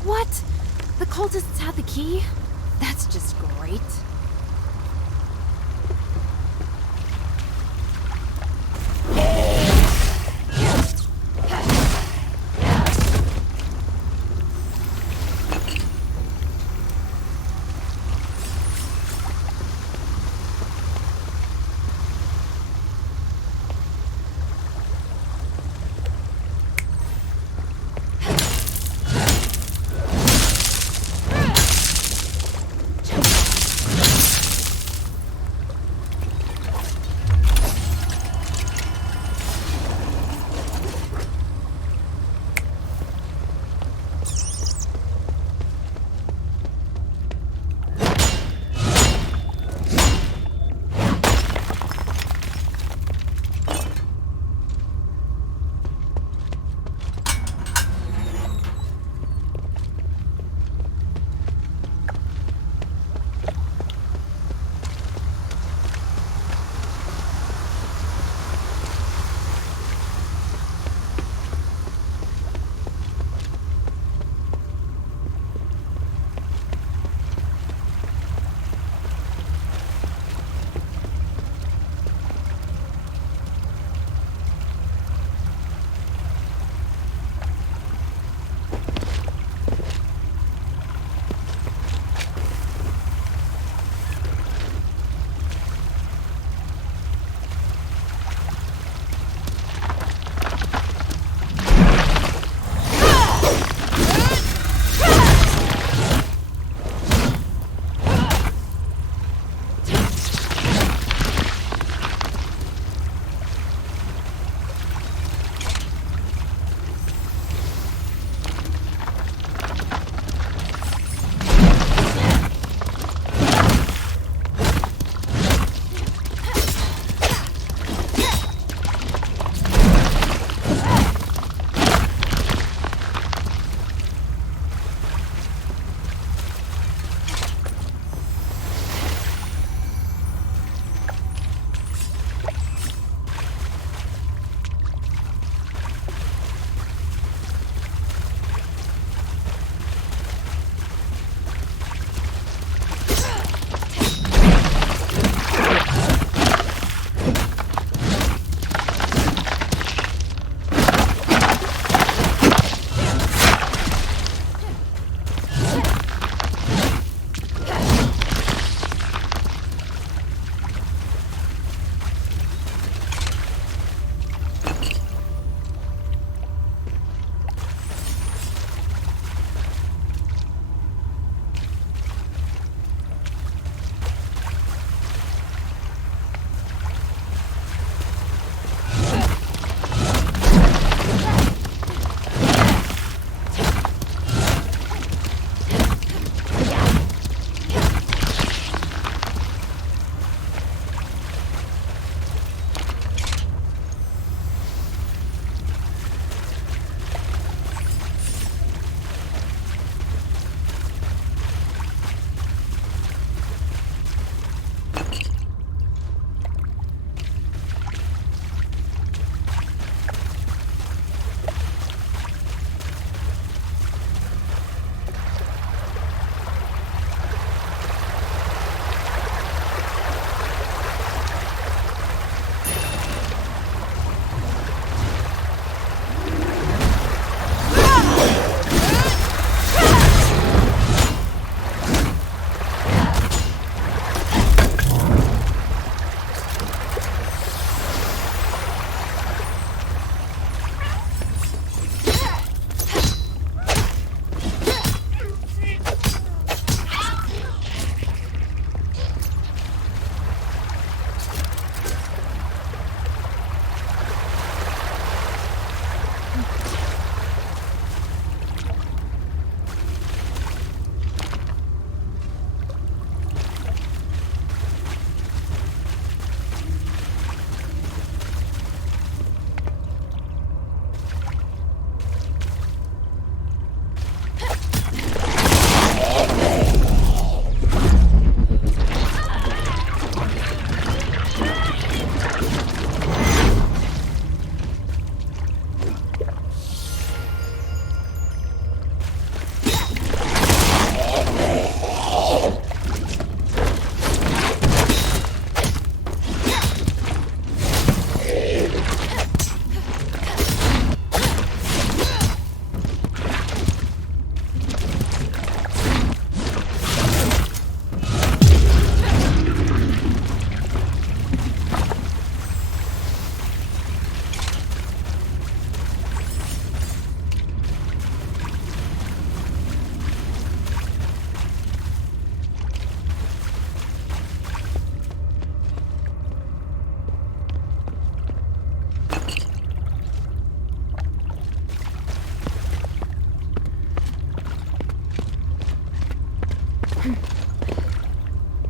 What? The cultists had the key? That's just great.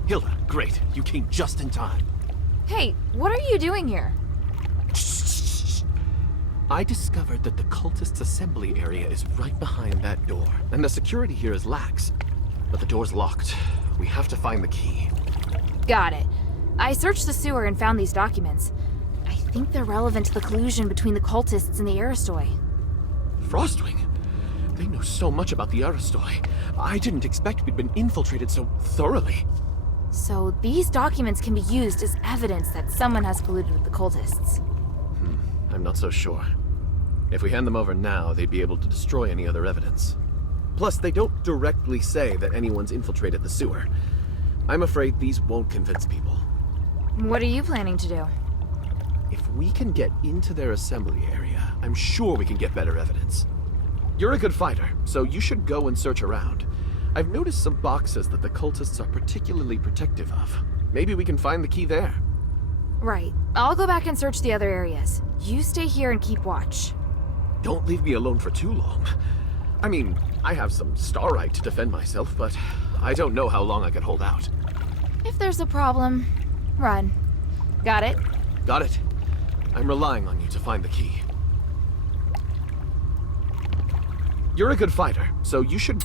Hilda, great. You came just in time. Hey, what are you doing here? I discovered that the cultists' assembly area is right behind that door, and the security here is lax. But the door's locked. We have to find the key. Got it. I searched the sewer and found these documents. I think they're relevant to the collusion between the cultists and the Aristoi. Frostwing? They know so much about the Aristoi. I didn't expect we'd been infiltrated so thoroughly. So these documents can be used as evidence that someone has colluded with the cultists. I'm not so sure. If we hand them over now, they'd be able to destroy any other evidence. Plus, they don't directly say that anyone's infiltrated the sewer. I'm afraid these won't convince people. What are you planning to do? If we can get into their assembly area, I'm sure we can get better evidence. You're a good fighter, so you should go and search around. I've noticed some boxes that the cultists are particularly protective of. Maybe we can find the key there. Right. I'll go back and search the other areas. You stay here and keep watch. Don't leave me alone for too long. I mean, I have some starlight to defend myself, but I don't know how long I can hold out. If there's a problem, run. Got it? Got it. I'm relying on you to find the key. You're a good fighter, so you should...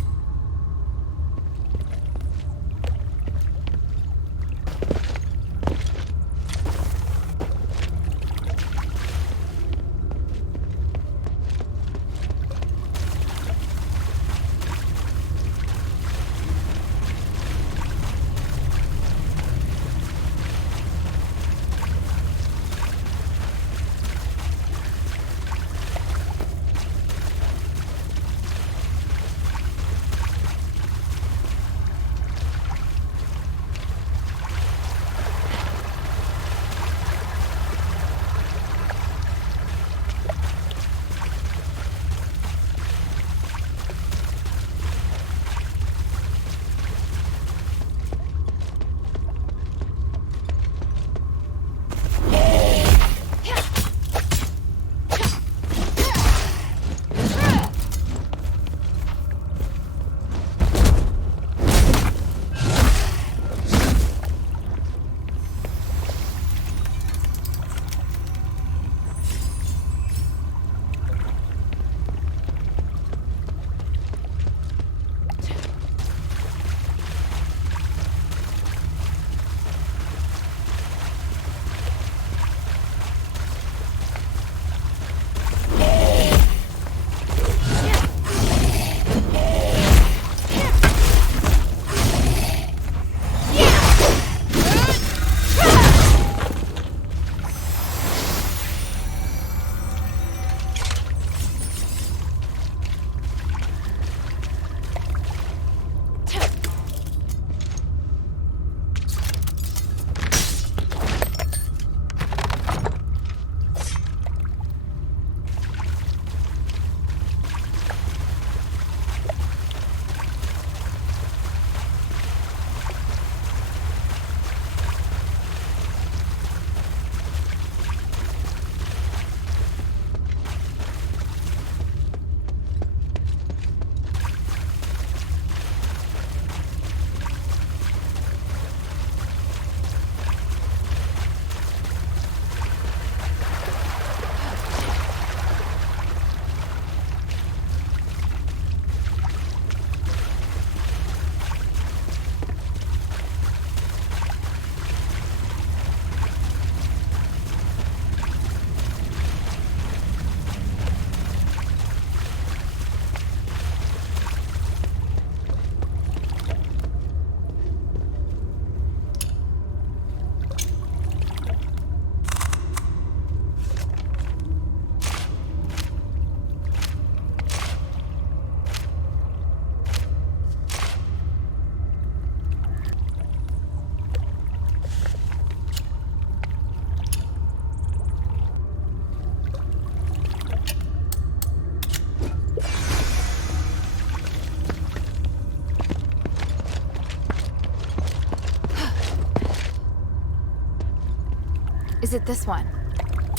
Is it this one?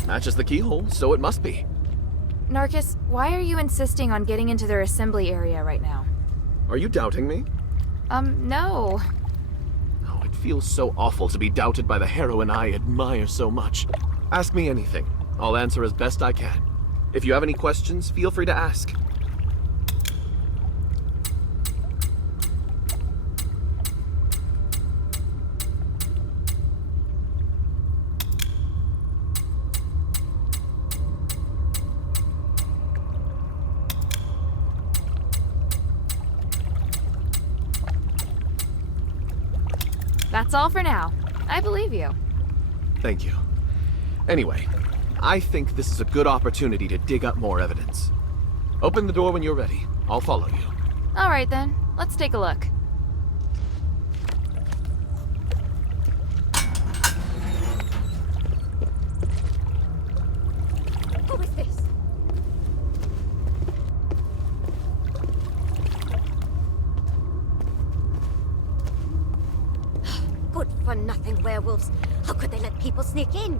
Matches the keyhole, so it must be. Narcus, why are you insisting on getting into their assembly area right now? Are you doubting me? No. Oh, it feels so awful to be doubted by the heroine I admire so much. Ask me anything. I'll answer as best I can. If you have any questions, feel free to ask. That's all for now. I believe you. Thank you. Anyway, I think this is a good opportunity to dig up more evidence. Open the door when you're ready. I'll follow you. All right then, let's take a look. Who is this? Good-for-nothing werewolves. How could they let people sneak in?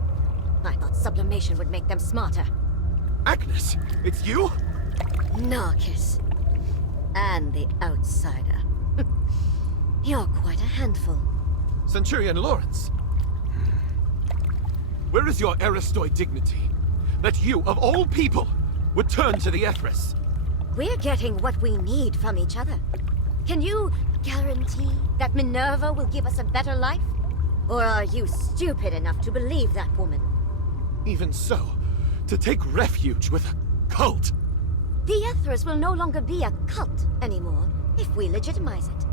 I thought sublimation would make them smarter. Agnes, it's you? Narcus. And the outsider. You're quite a handful. Centurion Lawrence. Where is your Aristoi dignity? That you, of all people, would turn to the Ethris? We're getting what we need from each other. Can you guarantee that Minerva will give us a better life? Or are you stupid enough to believe that woman? Even so, to take refuge with a cult. The Ethris will no longer be a cult anymore if we legitimize it.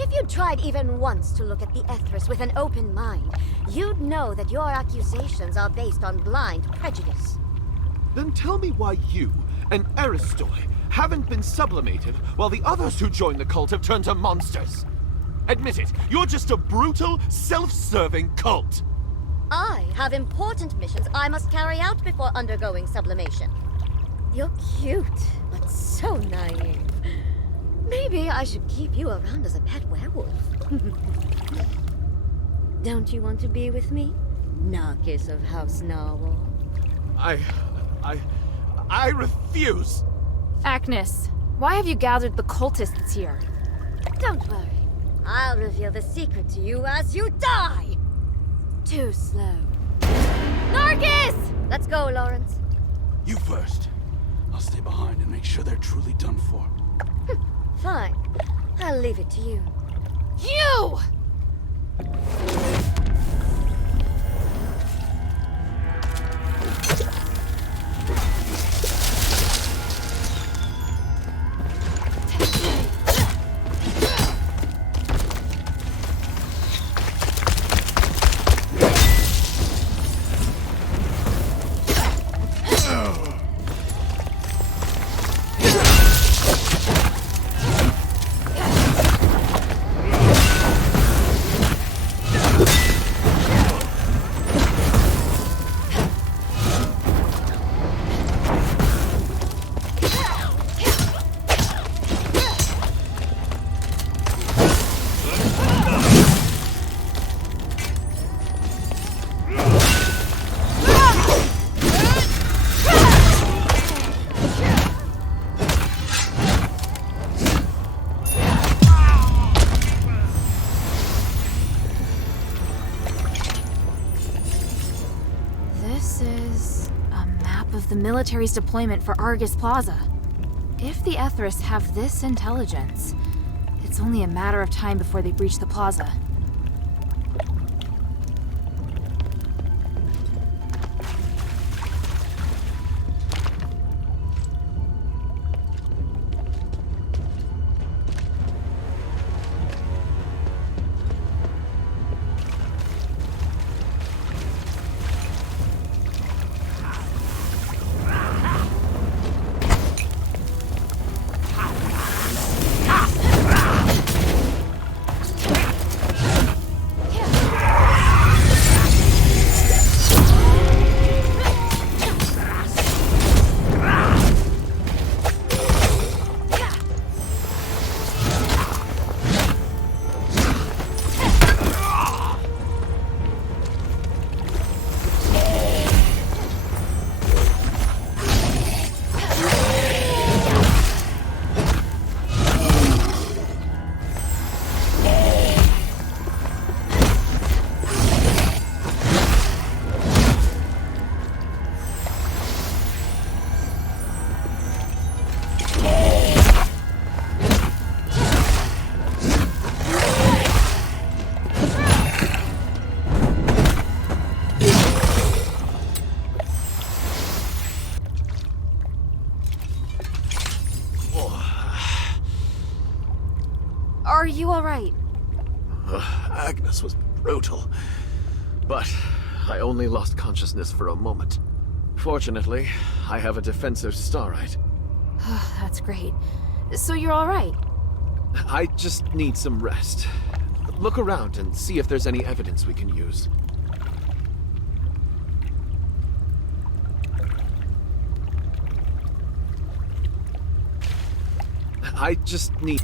If you tried even once to look at the Ethris with an open mind, you'd know that your accusations are based on blind prejudice. Then tell me why you and Aristoi haven't been sublimated while the others who joined the cult have turned to monsters. Admit it, you're just a brutal, self-serving cult. I have important missions I must carry out before undergoing sublimation. You're cute, but so naive. Maybe I should keep you around as a pet werewolf. Don't you want to be with me, Narcus of House Narwhal? I refuse! Agnes, why have you gathered the cultists here? Don't worry. I'll reveal the secret to you as you die! Too slow. Narcus! Let's go, Lawrence. You first. I'll stay behind and make sure they're truly done for. Fine. I'll leave it to you. You! The military's deployment for Argus Plaza. If the Ethris have this intelligence, it's only a matter of time before they breach the plaza. Are you alright? Agnes was brutal, but I only lost consciousness for a moment. Fortunately, I have a defensive starite. That's great. So you're alright? I just need some rest. Look around and see if there's any evidence we can use. I just need...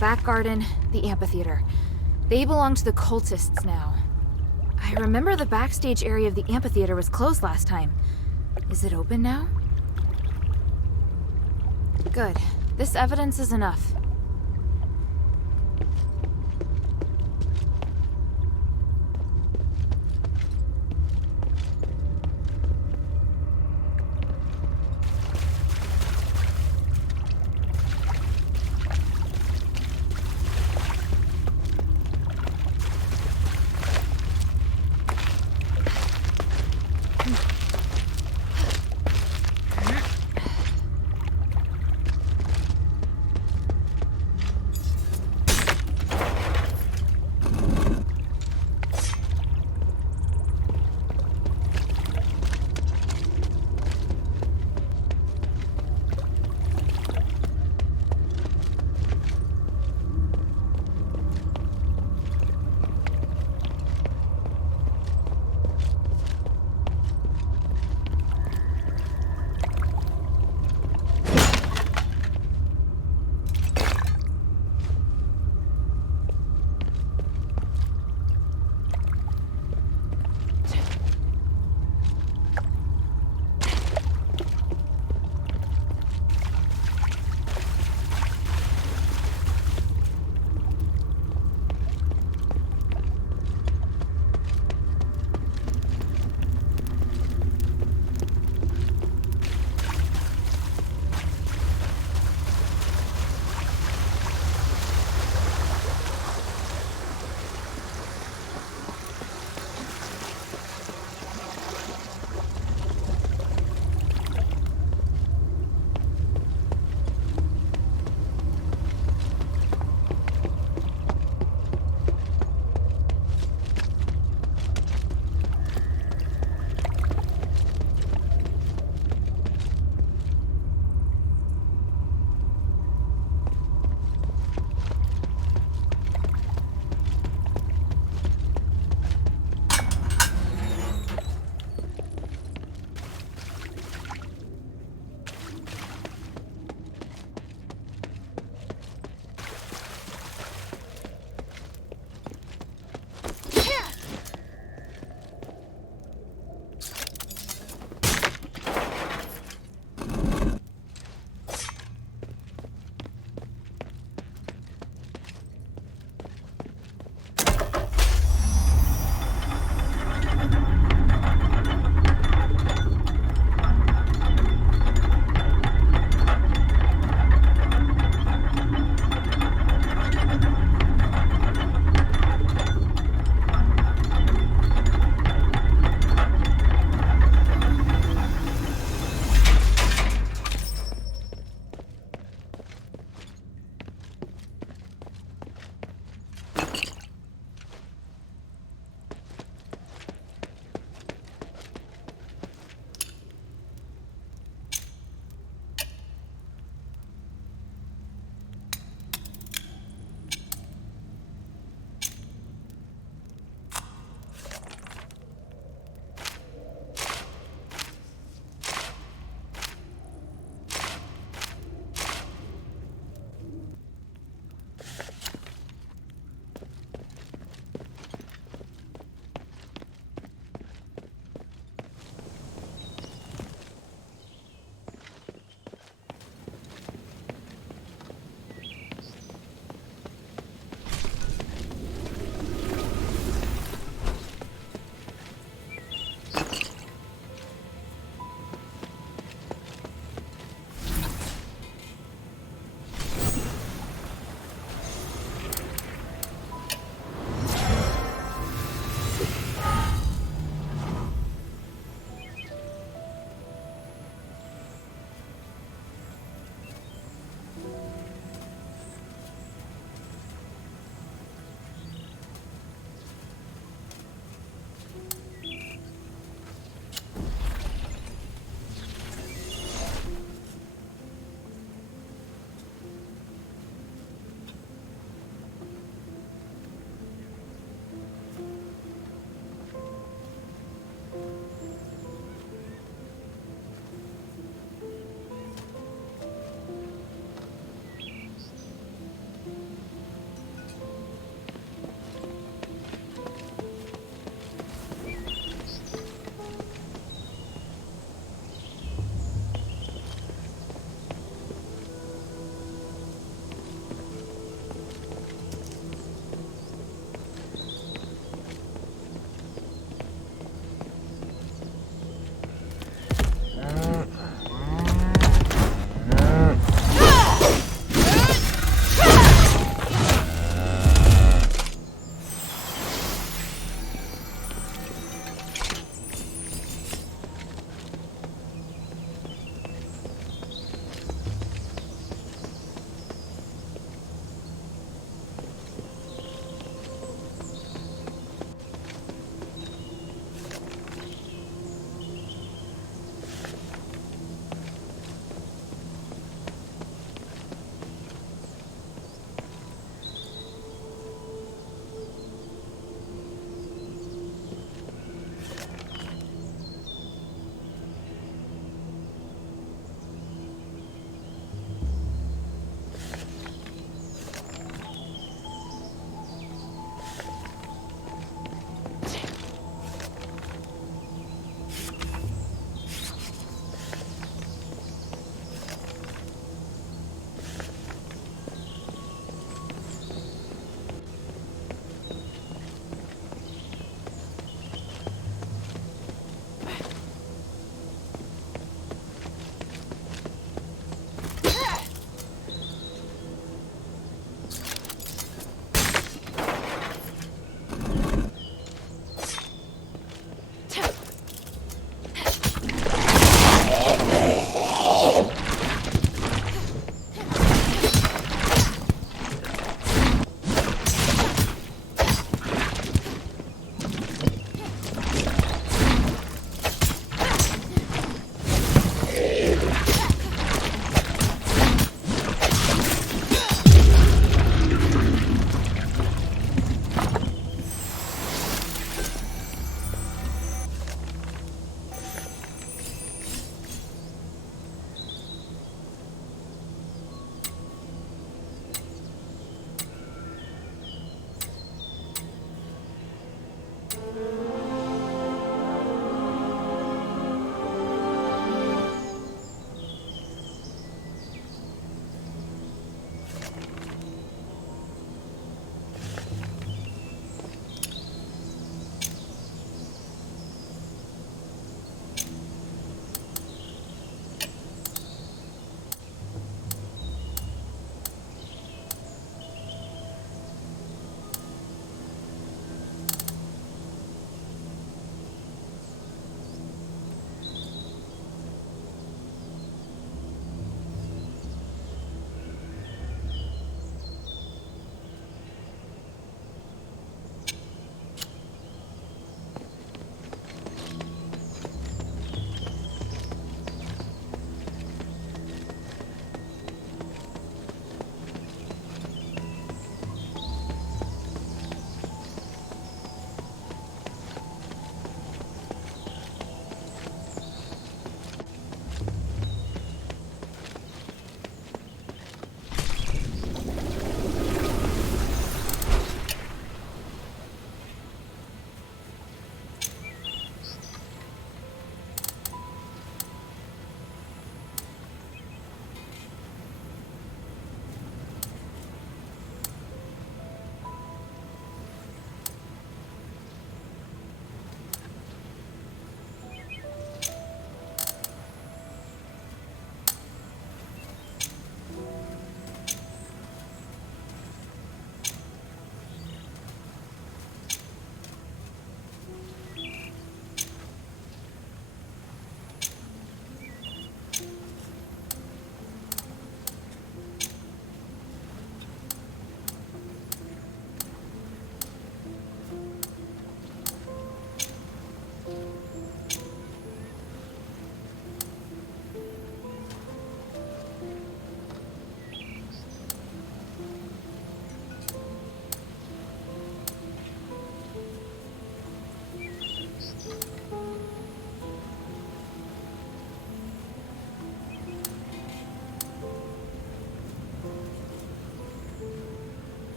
Back garden, the amphitheater. They belong to the cultists now. I remember the backstage area of the amphitheater was closed last time. Is it open now? Good. This evidence is enough.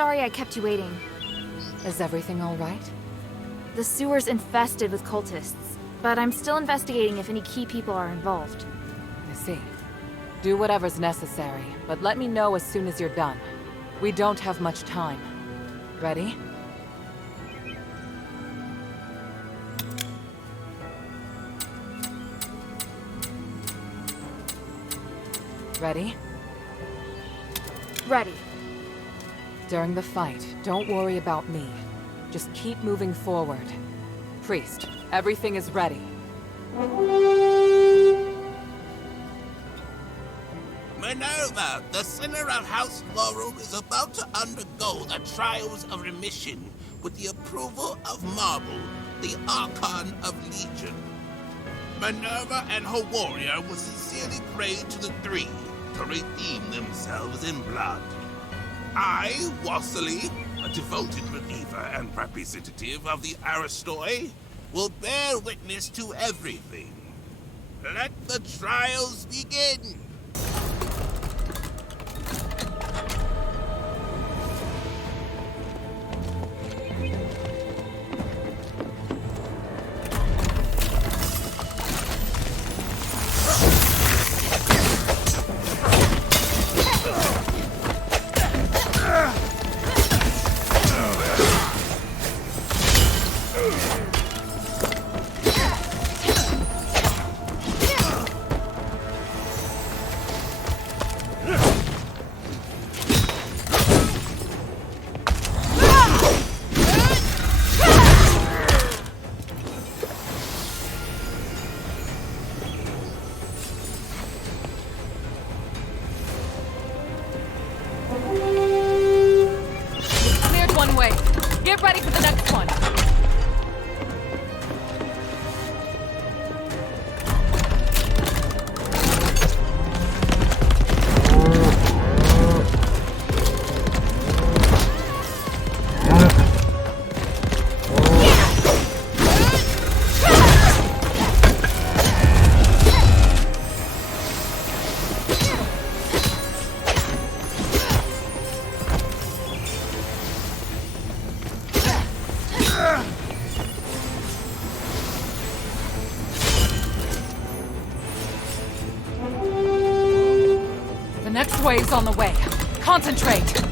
sorry I kept you waiting. Is everything all right? The sewer's infested with cultists, but I'm still investigating if any key people are involved. I see. Do whatever's necessary, but let me know as soon as you're done. We don't have much time. Ready? Ready? Ready. During the fight, don't worry about me. Just keep moving forward. Priest, everything is ready. Minerva, the sinner of House Laurel, is about to undergo the trials of remission with the approval of Marble, the Archon of Legion. Minerva and her warrior will sincerely pray to the three to redeem themselves in blood. I, Wassily, a devoted believer and representative of the Aristoi, will bear witness to everything. Let the trials begin! Get ready for the next one! The next wave's on the way. Concentrate!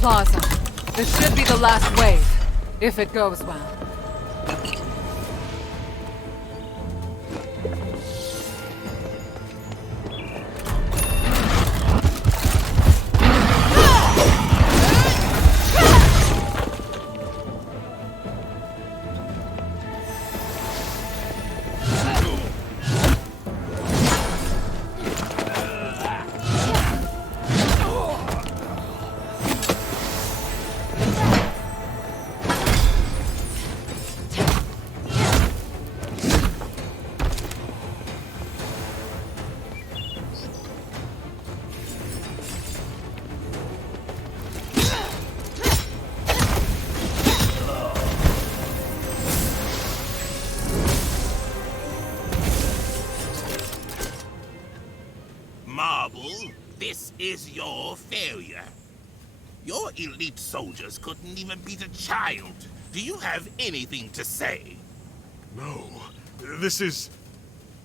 Plaza. This should be the last wave, if it goes well. This is your failure. Your elite soldiers couldn't even beat a child. Do you have anything to say? No. This is...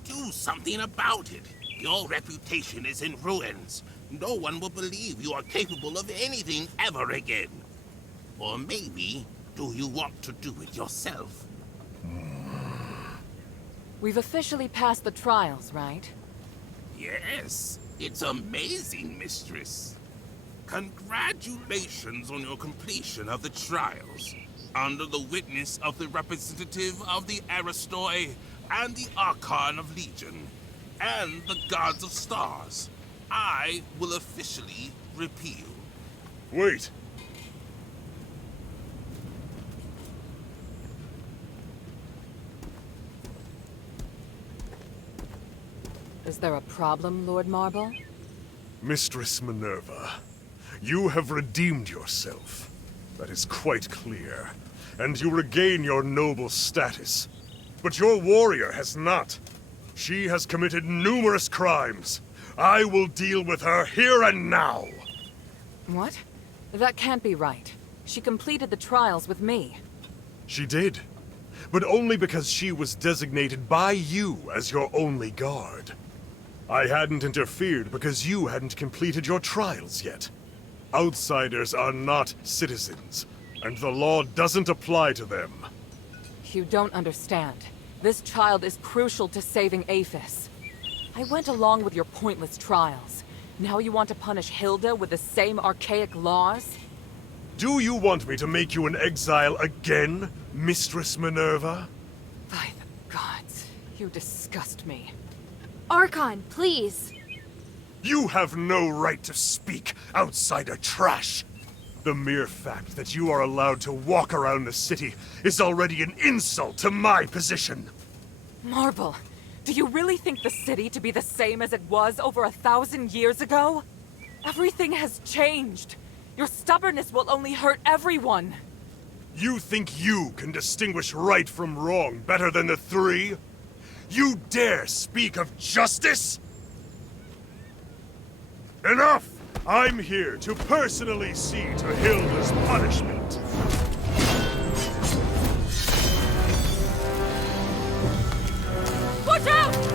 Do something about it. Your reputation is in ruins. No one will believe you are capable of anything ever again. Or maybe, do you want to do it yourself? We've officially passed the trials, right? Yes. It's amazing, mistress. Congratulations on your completion of the trials, under the witness of the representative of the Aristoi and the Archon of Legion, and the Gods of Stars. I will officially repeal. Wait. Is there a problem, Lord Marble? Mistress Minerva, you have redeemed yourself. That is quite clear. And you regain your noble status. But your warrior has not. She has committed numerous crimes. I will deal with her here and now. What? That can't be right. She completed the trials with me. She did. But only because she was designated by you as your only guard. I hadn't interfered because you hadn't completed your trials yet. Outsiders are not citizens, and the law doesn't apply to them. You don't understand. This child is crucial to saving Afes. I went along with your pointless trials. Now you want to punish Hildha with the same archaic laws? Do you want me to make you an exile again, Mistress Minerva? By the gods, you disgust me. Archon, please. You have no right to speak, outsider trash! The mere fact that you are allowed to walk around the city is already an insult to my position! Marble, do you really think the city to be the same as it was over 1,000 years ago? Everything has changed. Your stubbornness will only hurt everyone. You think you can distinguish right from wrong better than the three? You dare speak of justice? Enough! I'm here to personally see to Hilda's punishment. Watch out!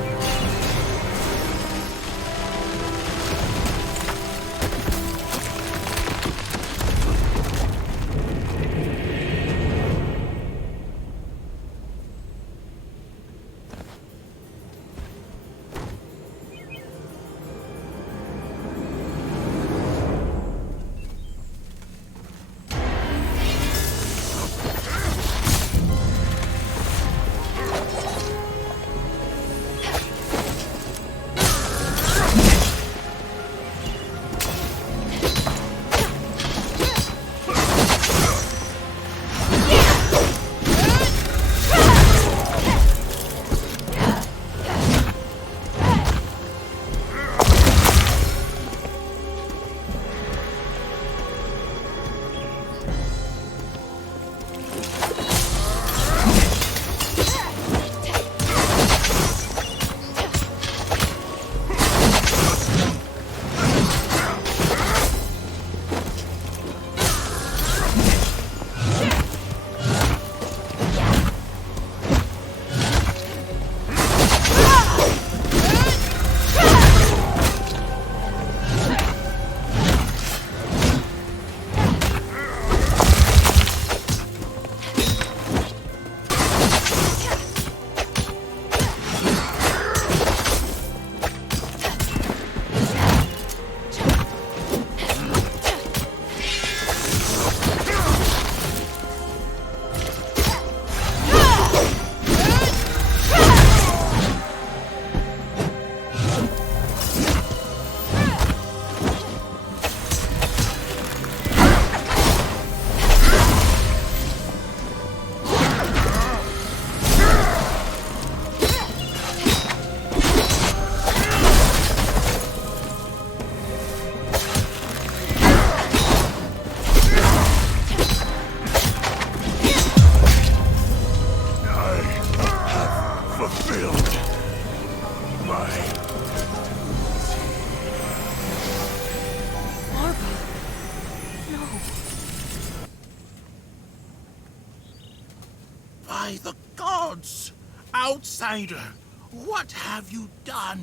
By the gods! Outsider, what have you done?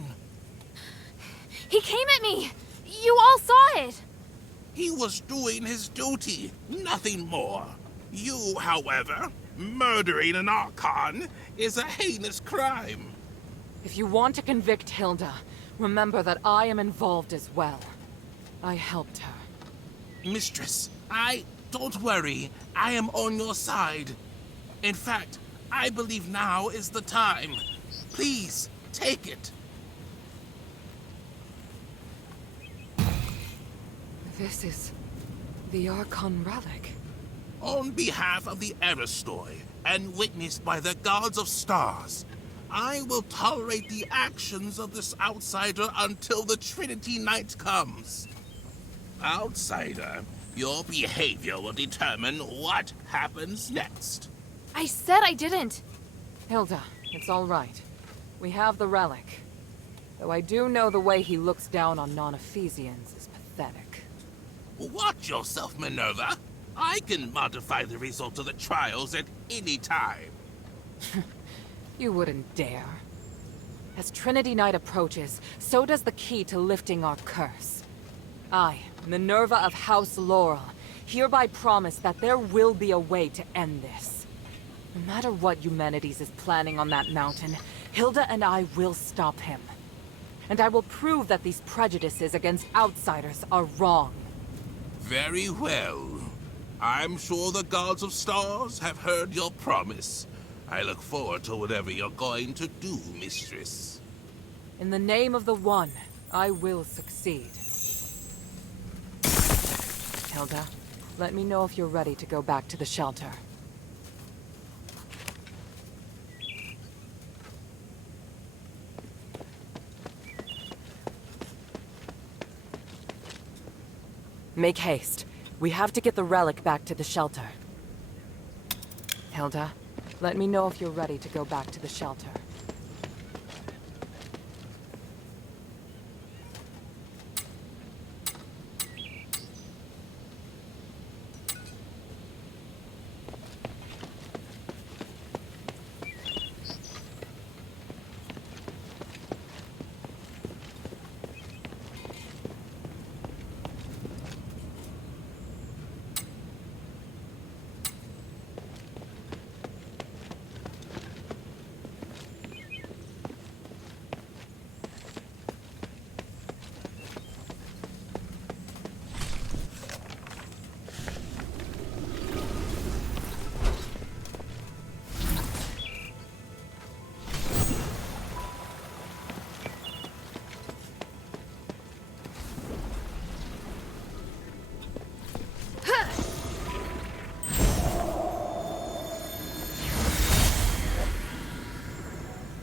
He came at me! You all saw it! He was doing his duty, nothing more. You, however, murdering an Archon is a heinous crime. If you want to convict Hildha, remember that I am involved as well. I helped her. Mistress, don't worry. I am on your side. In fact, I believe now is the time. Please, take it. This is the Archon relic. On behalf of the Aristoi, and witnessed by the gods of stars, I will tolerate the actions of this outsider until the Trinity Night comes. Outsider, your behavior will determine what happens next. I said I didn't. Hilda, it's all right. We have the relic. Though I do know the way he looks down on non-Ephesians is pathetic. Watch yourself, Minerva. I can modify the result of the trials at any time. You wouldn't dare. As Trinity Night approaches, so does the key to lifting our curse. I, Minerva of House Laurel, hereby promise that there will be a way to end this. No matter what Eumenides is planning on that mountain, Hilda and I will stop him. And I will prove that these prejudices against outsiders are wrong. Very well. I'm sure the gods of stars have heard your promise. I look forward to whatever you're going to do, mistress. In the name of the One, I will succeed. Hilda, let me know if you're ready to go back to the shelter. Make haste. We have to get the relic back to the shelter. Hilda, let me know if you're ready to go back to the shelter.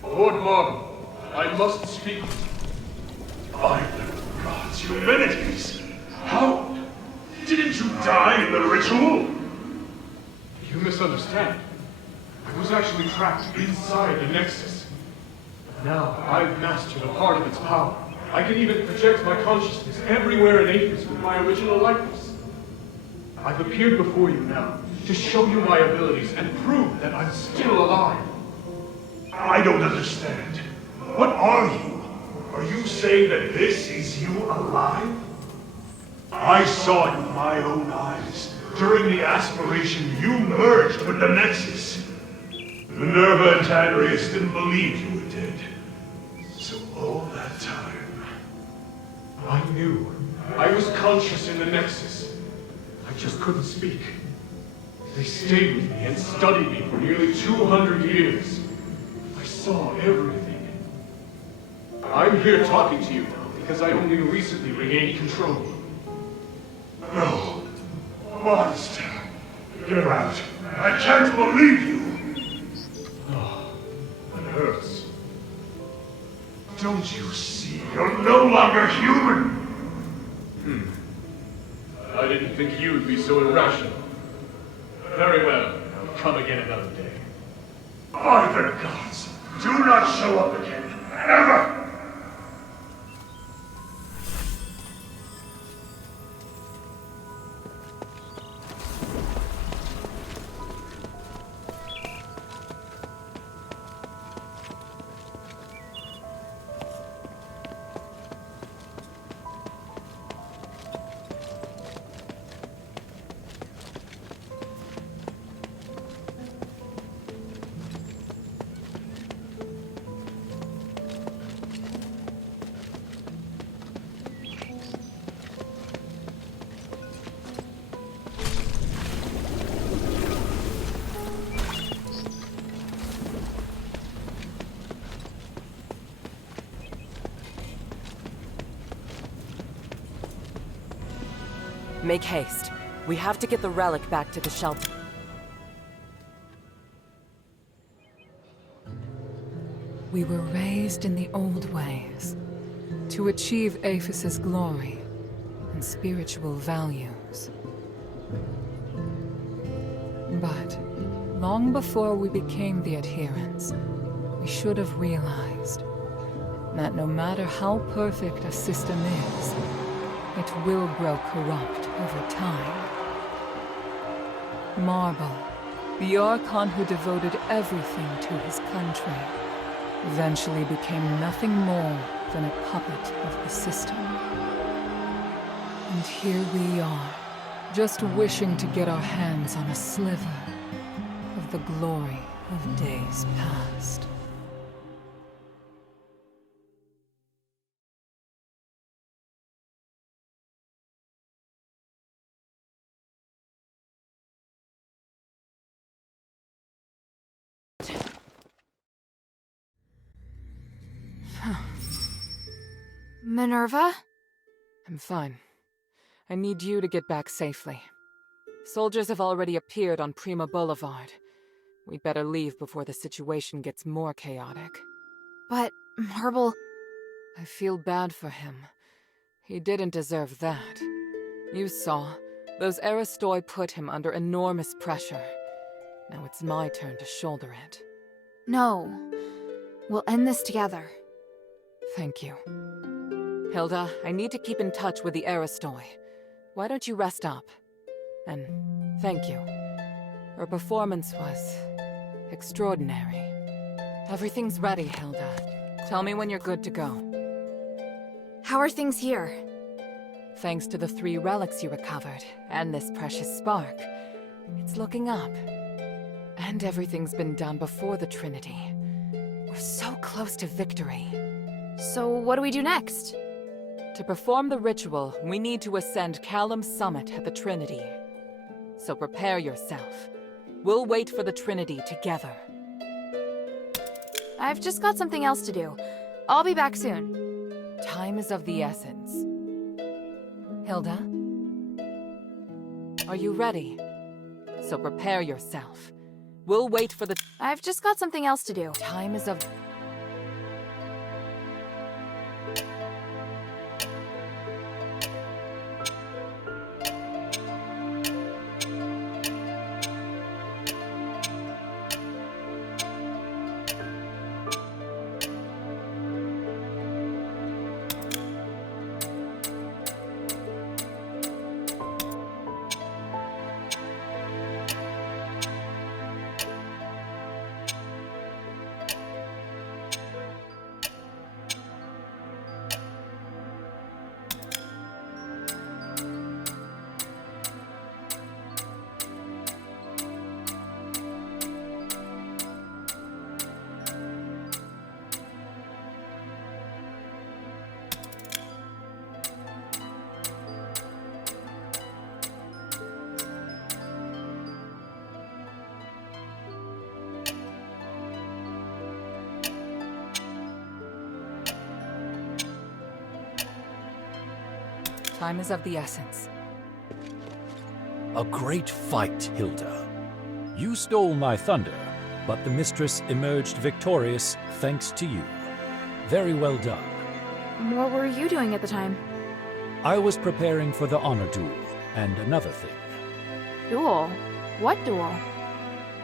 Lord Marble, I must speak. By the gods, Eumenides! How? Didn't you die in the ritual? You misunderstand. I was actually trapped inside the Nexus. Now I've mastered a part of its power. I can even project my consciousness everywhere in Afes with my original likeness. I've appeared before you now to show you my abilities and prove that I'm still alive. I don't understand. What are you? Are you saying that this is you alive? I saw it with my own eyes. During the aspiration, you merged with the Nexus. Minerva and Tiberius didn't believe you were dead. So all that time, I knew. I was conscious in the Nexus. I just couldn't speak. They stayed with me and studied me for nearly 200 years. I saw everything. I'm here talking to you now because I only recently regained control. No. Monster. Get out. I can't believe you. Oh, it hurts. Don't you see? You're no longer human. I didn't think you'd be so irrational. Very well. I'll come again another day. By the gods, do not show up again. Ever! Make haste. We have to get the relic back to the shelter. We were raised in the old ways, to achieve Afes's glory and spiritual values. But long before we became the adherents, we should have realized that no matter how perfect a system is, it will grow corrupt over time. Marble, the Archon who devoted everything to his country, eventually became nothing more than a puppet of the system. And here we are, just wishing to get our hands on a sliver of the glory of days past. Minerva? I'm fine. I need you to get back safely. Soldiers have already appeared on Prima Boulevard. We'd better leave before the situation gets more chaotic. But Marble... I feel bad for him. He didn't deserve that. You saw. Those Aristoi put him under enormous pressure. Now it's my turn to shoulder it. No. We'll end this together. Thank you. Hilda, I need to keep in touch with the Aristoi. Why don't you rest up? And thank you. Her performance was extraordinary. Everything's ready, Hilda. Tell me when you're good to go. How are things here? Thanks to the 3 relics you recovered, and this precious spark, it's looking up. And everything's been done before the Trinity. We're so close to victory. So what do we do next? To perform the ritual, we need to ascend Callum's summit at the Trinity. So prepare yourself. We'll wait for the Trinity together. I've just got something else to do. I'll be back soon. Time is of the essence. Hilda? Are you ready? So prepare yourself. We'll wait for the... I've just got something else to do. Time is of... Time is of the essence. A great fight, Hilda. You stole my thunder, but the mistress emerged victorious thanks to you. Very well done. What were you doing at the time? I was preparing for the honor duel, and another thing. Duel? What duel?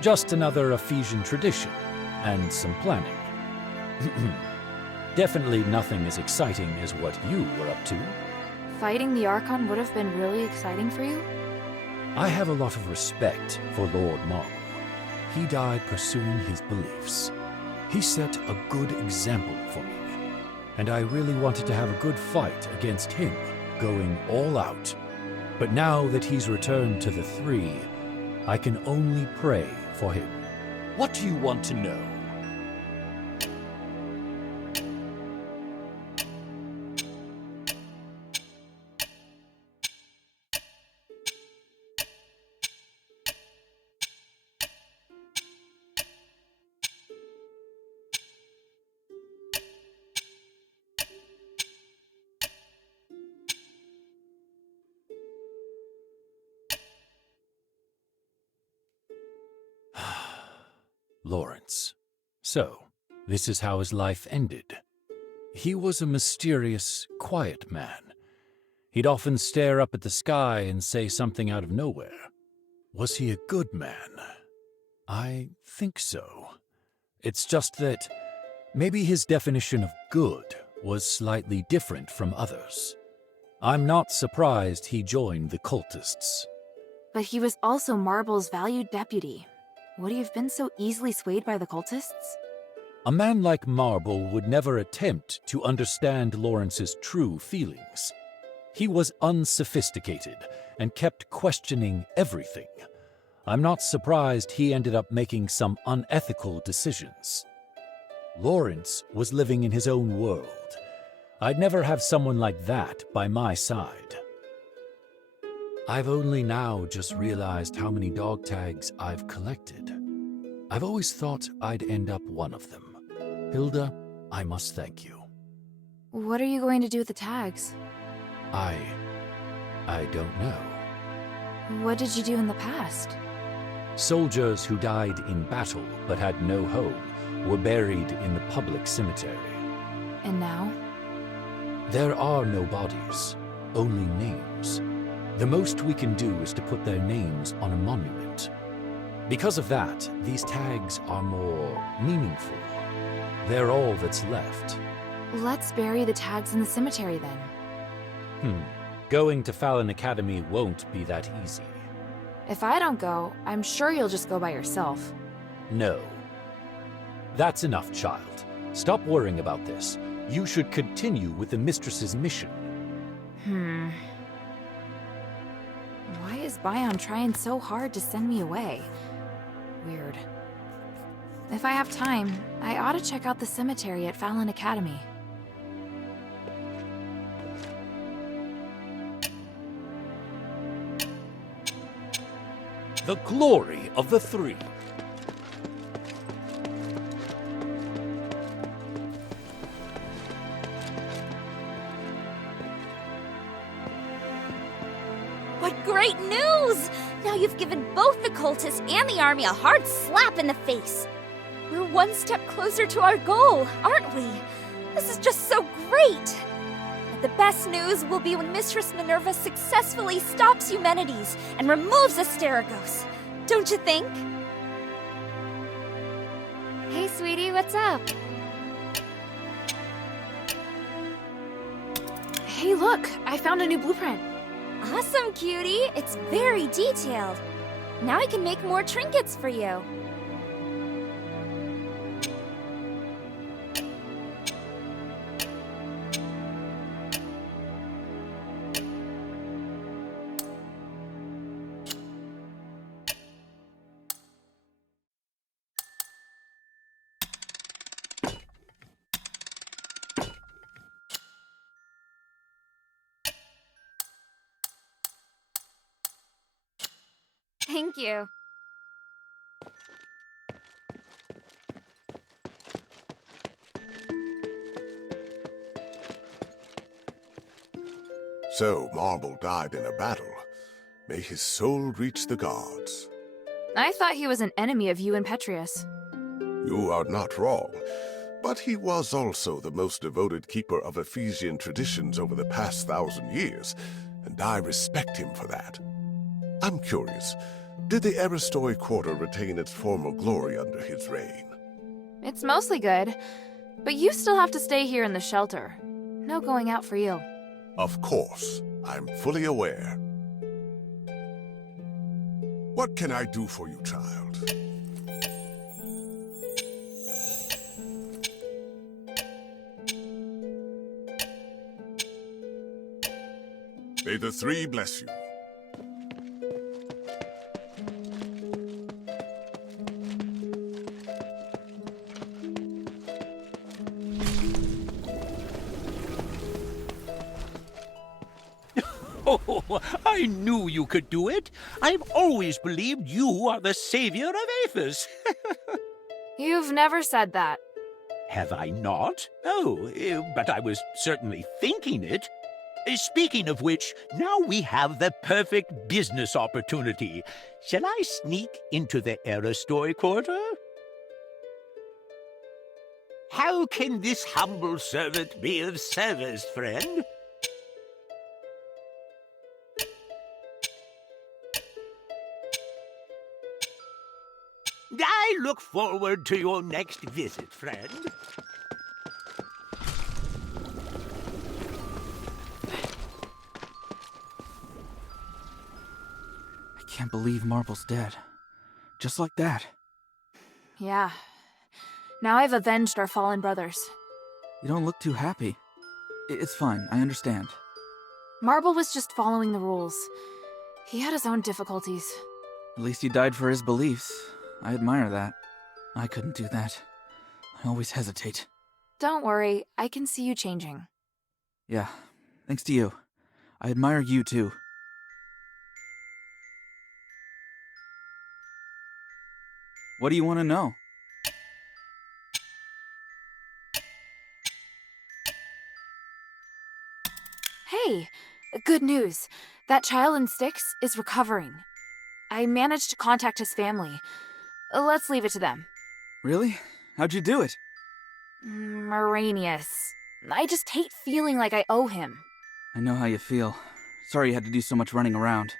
Just another Ephesian tradition, and some planning. Definitely nothing as exciting as what you were up to. Fighting the Archon would have been really exciting for you? I have a lot of respect for Lord Marble. He died pursuing his beliefs. He set a good example for me, and I really wanted to have a good fight against him, going all out. But now that he's returned to the 3, I can only pray for him. What do you want to know? Lawrence. So, this is how his life ended. He was a mysterious, quiet man. He'd often stare up at the sky and say something out of nowhere. Was he a good man? I think so. It's just that maybe his definition of good was slightly different from others. I'm not surprised he joined the cultists. But he was also Marble's valued deputy. Would he have been so easily swayed by the cultists? A man like Marble would never attempt to understand Lawrence's true feelings. He was unsophisticated and kept questioning everything. I'm not surprised he ended up making some unethical decisions. Lawrence was living in his own world. I'd never have someone like that by my side. I've only now just realized how many dog tags I've collected. I've always thought I'd end up one of them. Hilda, I must thank you. What are you going to do with the tags? I don't know. What did you do in the past? Soldiers who died in battle but had no home were buried in the public cemetery. And now? There are no bodies, only names. The most we can do is to put their names on a monument. Because of that, these tags are more meaningful. They're all that's left. Let's bury the tags in the cemetery then. Going to Fallon Academy won't be that easy. If I don't go, I'm sure you'll just go by yourself. No. That's enough, child. Stop worrying about this. You should continue with the mistress's mission. Why is Bion trying so hard to send me away? Weird. If I have time, I ought to check out the cemetery at Fallon Academy. The glory of the three. What great news! Now you've given both the cultists and the army a hard slap in the face. We're one step closer to our goal, aren't we? This is just so great! But the best news will be when Mistress Minerva successfully stops Eumenides and removes Asterigos. Don't you think? Hey, sweetie, what's up? Hey, look! I found a new blueprint. Awesome, cutie! It's very detailed. Now I can make more trinkets for you. Thank you. So, Marble died in a battle. May his soul reach the gods. I thought he was an enemy of you and Petrius. You are not wrong, but he was also the most devoted keeper of Ephesian traditions over the past 1,000 years, and I respect him for that. I'm curious, did the Aristoi Quarter retain its former glory under his reign? It's mostly good, but you still have to stay here in the shelter. No going out for you. Of course, I'm fully aware. What can I do for you, child? May the three bless you. Oh, I knew you could do it. I've always believed you are the savior of Afes. You've never said that. Have I not? Oh, but I was certainly thinking it. Speaking of which, now we have the perfect business opportunity. Shall I sneak into the Aristoi Quarter? How can this humble servant be of service, friend? I look forward to your next visit, friend. I can't believe Marble's dead. Just like that. Yeah. Now I've avenged our fallen brothers. You don't look too happy. It's fine, I understand. Marble was just following the rules. He had his own difficulties. At least he died for his beliefs. I admire that. I couldn't do that. I always hesitate. Don't worry, I can see you changing. Yeah, thanks to you. I admire you too. What do you want to know? Hey, good news. That child in Styx is recovering. I managed to contact his family. Let's leave it to them. Really? How'd you do it? Maranius. I just hate feeling like I owe him. I know how you feel. Sorry you had to do so much running around.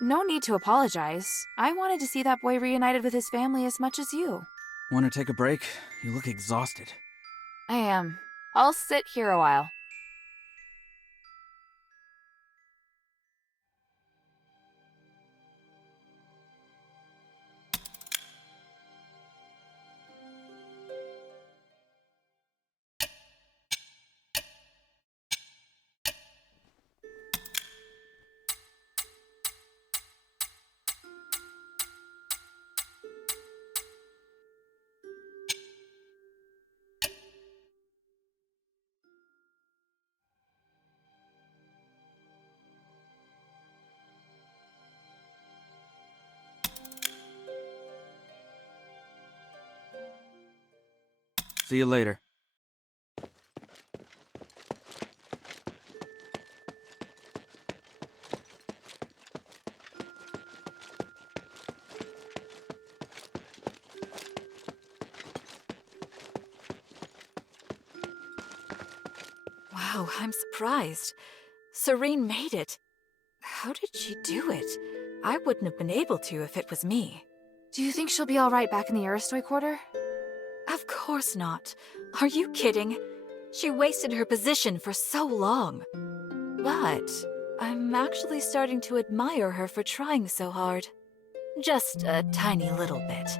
No need to apologize. I wanted to see that boy reunited with his family as much as you. Want to take a break? You look exhausted. I am. I'll sit here a while. See you later. Wow, I'm surprised. Serene made it. How did she do it? I wouldn't have been able to if it was me. Do you think she'll be alright back in the Aristoi Quarter? Of course not. Are you kidding? She wasted her position for so long. But I'm actually starting to admire her for trying so hard. Just a tiny little bit.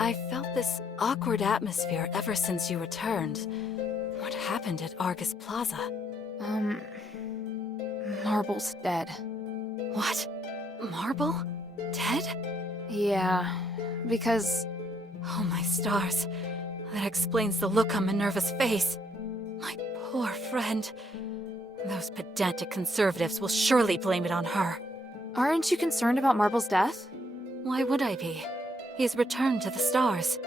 I felt this awkward atmosphere ever since you returned. What happened at Argus Plaza? Marble's dead. What? Marble? Dead? Yeah, because... Oh my stars. That explains the look on Minerva's face. My poor friend. Those pedantic conservatives will surely blame it on her. Aren't you concerned about Marble's death? Why would I be? He's returned to the stars.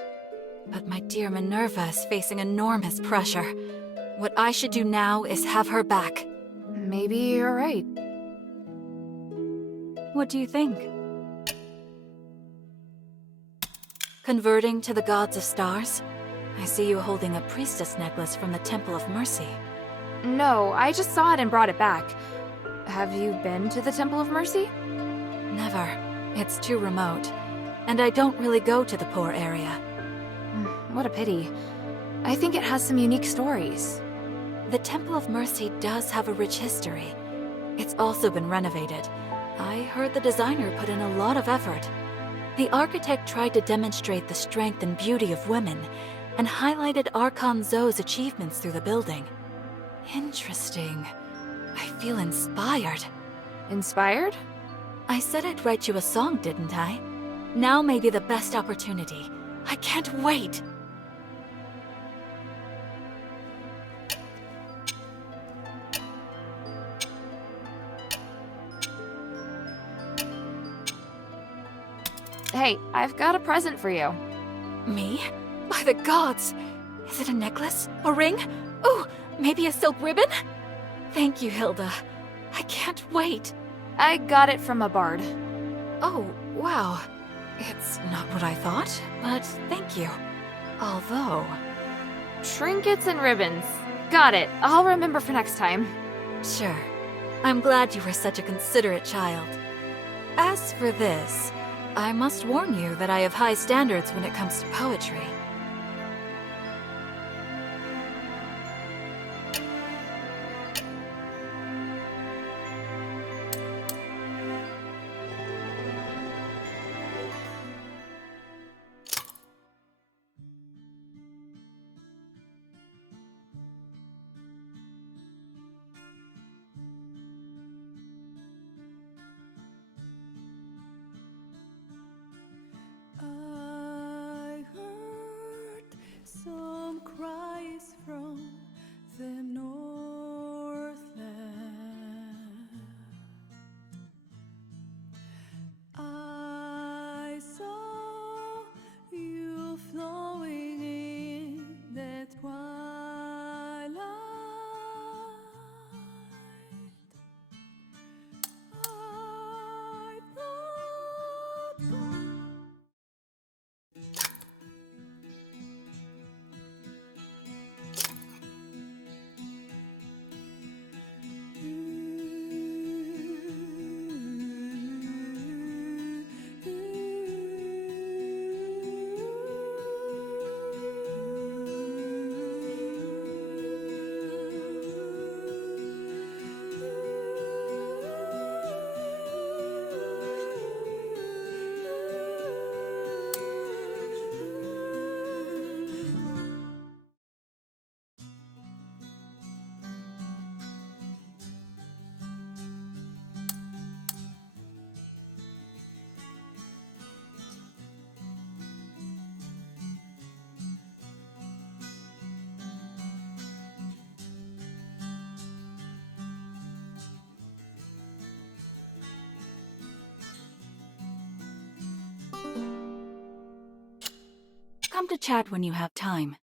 But my dear Minerva is facing enormous pressure. What I should do now is have her back. Maybe you're right. What do you think? Converting to the gods of stars? I see you holding a priestess necklace from the Temple of Mercy. No, I just saw it and brought it back. Have you been to the Temple of Mercy? Never. It's too remote. And I don't really go to the poor area. What a pity. I think it has some unique stories. The Temple of Mercy does have a rich history. It's also been renovated. I heard the designer put in a lot of effort. The architect tried to demonstrate the strength and beauty of women, and highlighted Archon Zoe's achievements through the building. Interesting. I feel inspired. Inspired? I said I'd write you a song, didn't I? Now may be the best opportunity. I can't wait! Hey, I've got a present for you. Me? By the gods! Is it a necklace? A ring? Ooh, maybe a silk ribbon? Thank you, Hilda. I can't wait. I got it from a bard. Oh, wow. It's not what I thought, but thank you. Although... Trinkets and ribbons. Got it. I'll remember for next time. Sure. I'm glad you were such a considerate child. As for this, I must warn you that I have high standards when it comes to poetry. I heard some cries from the northland. I saw you flowing in the twilight. I thought Come to chat when you have time.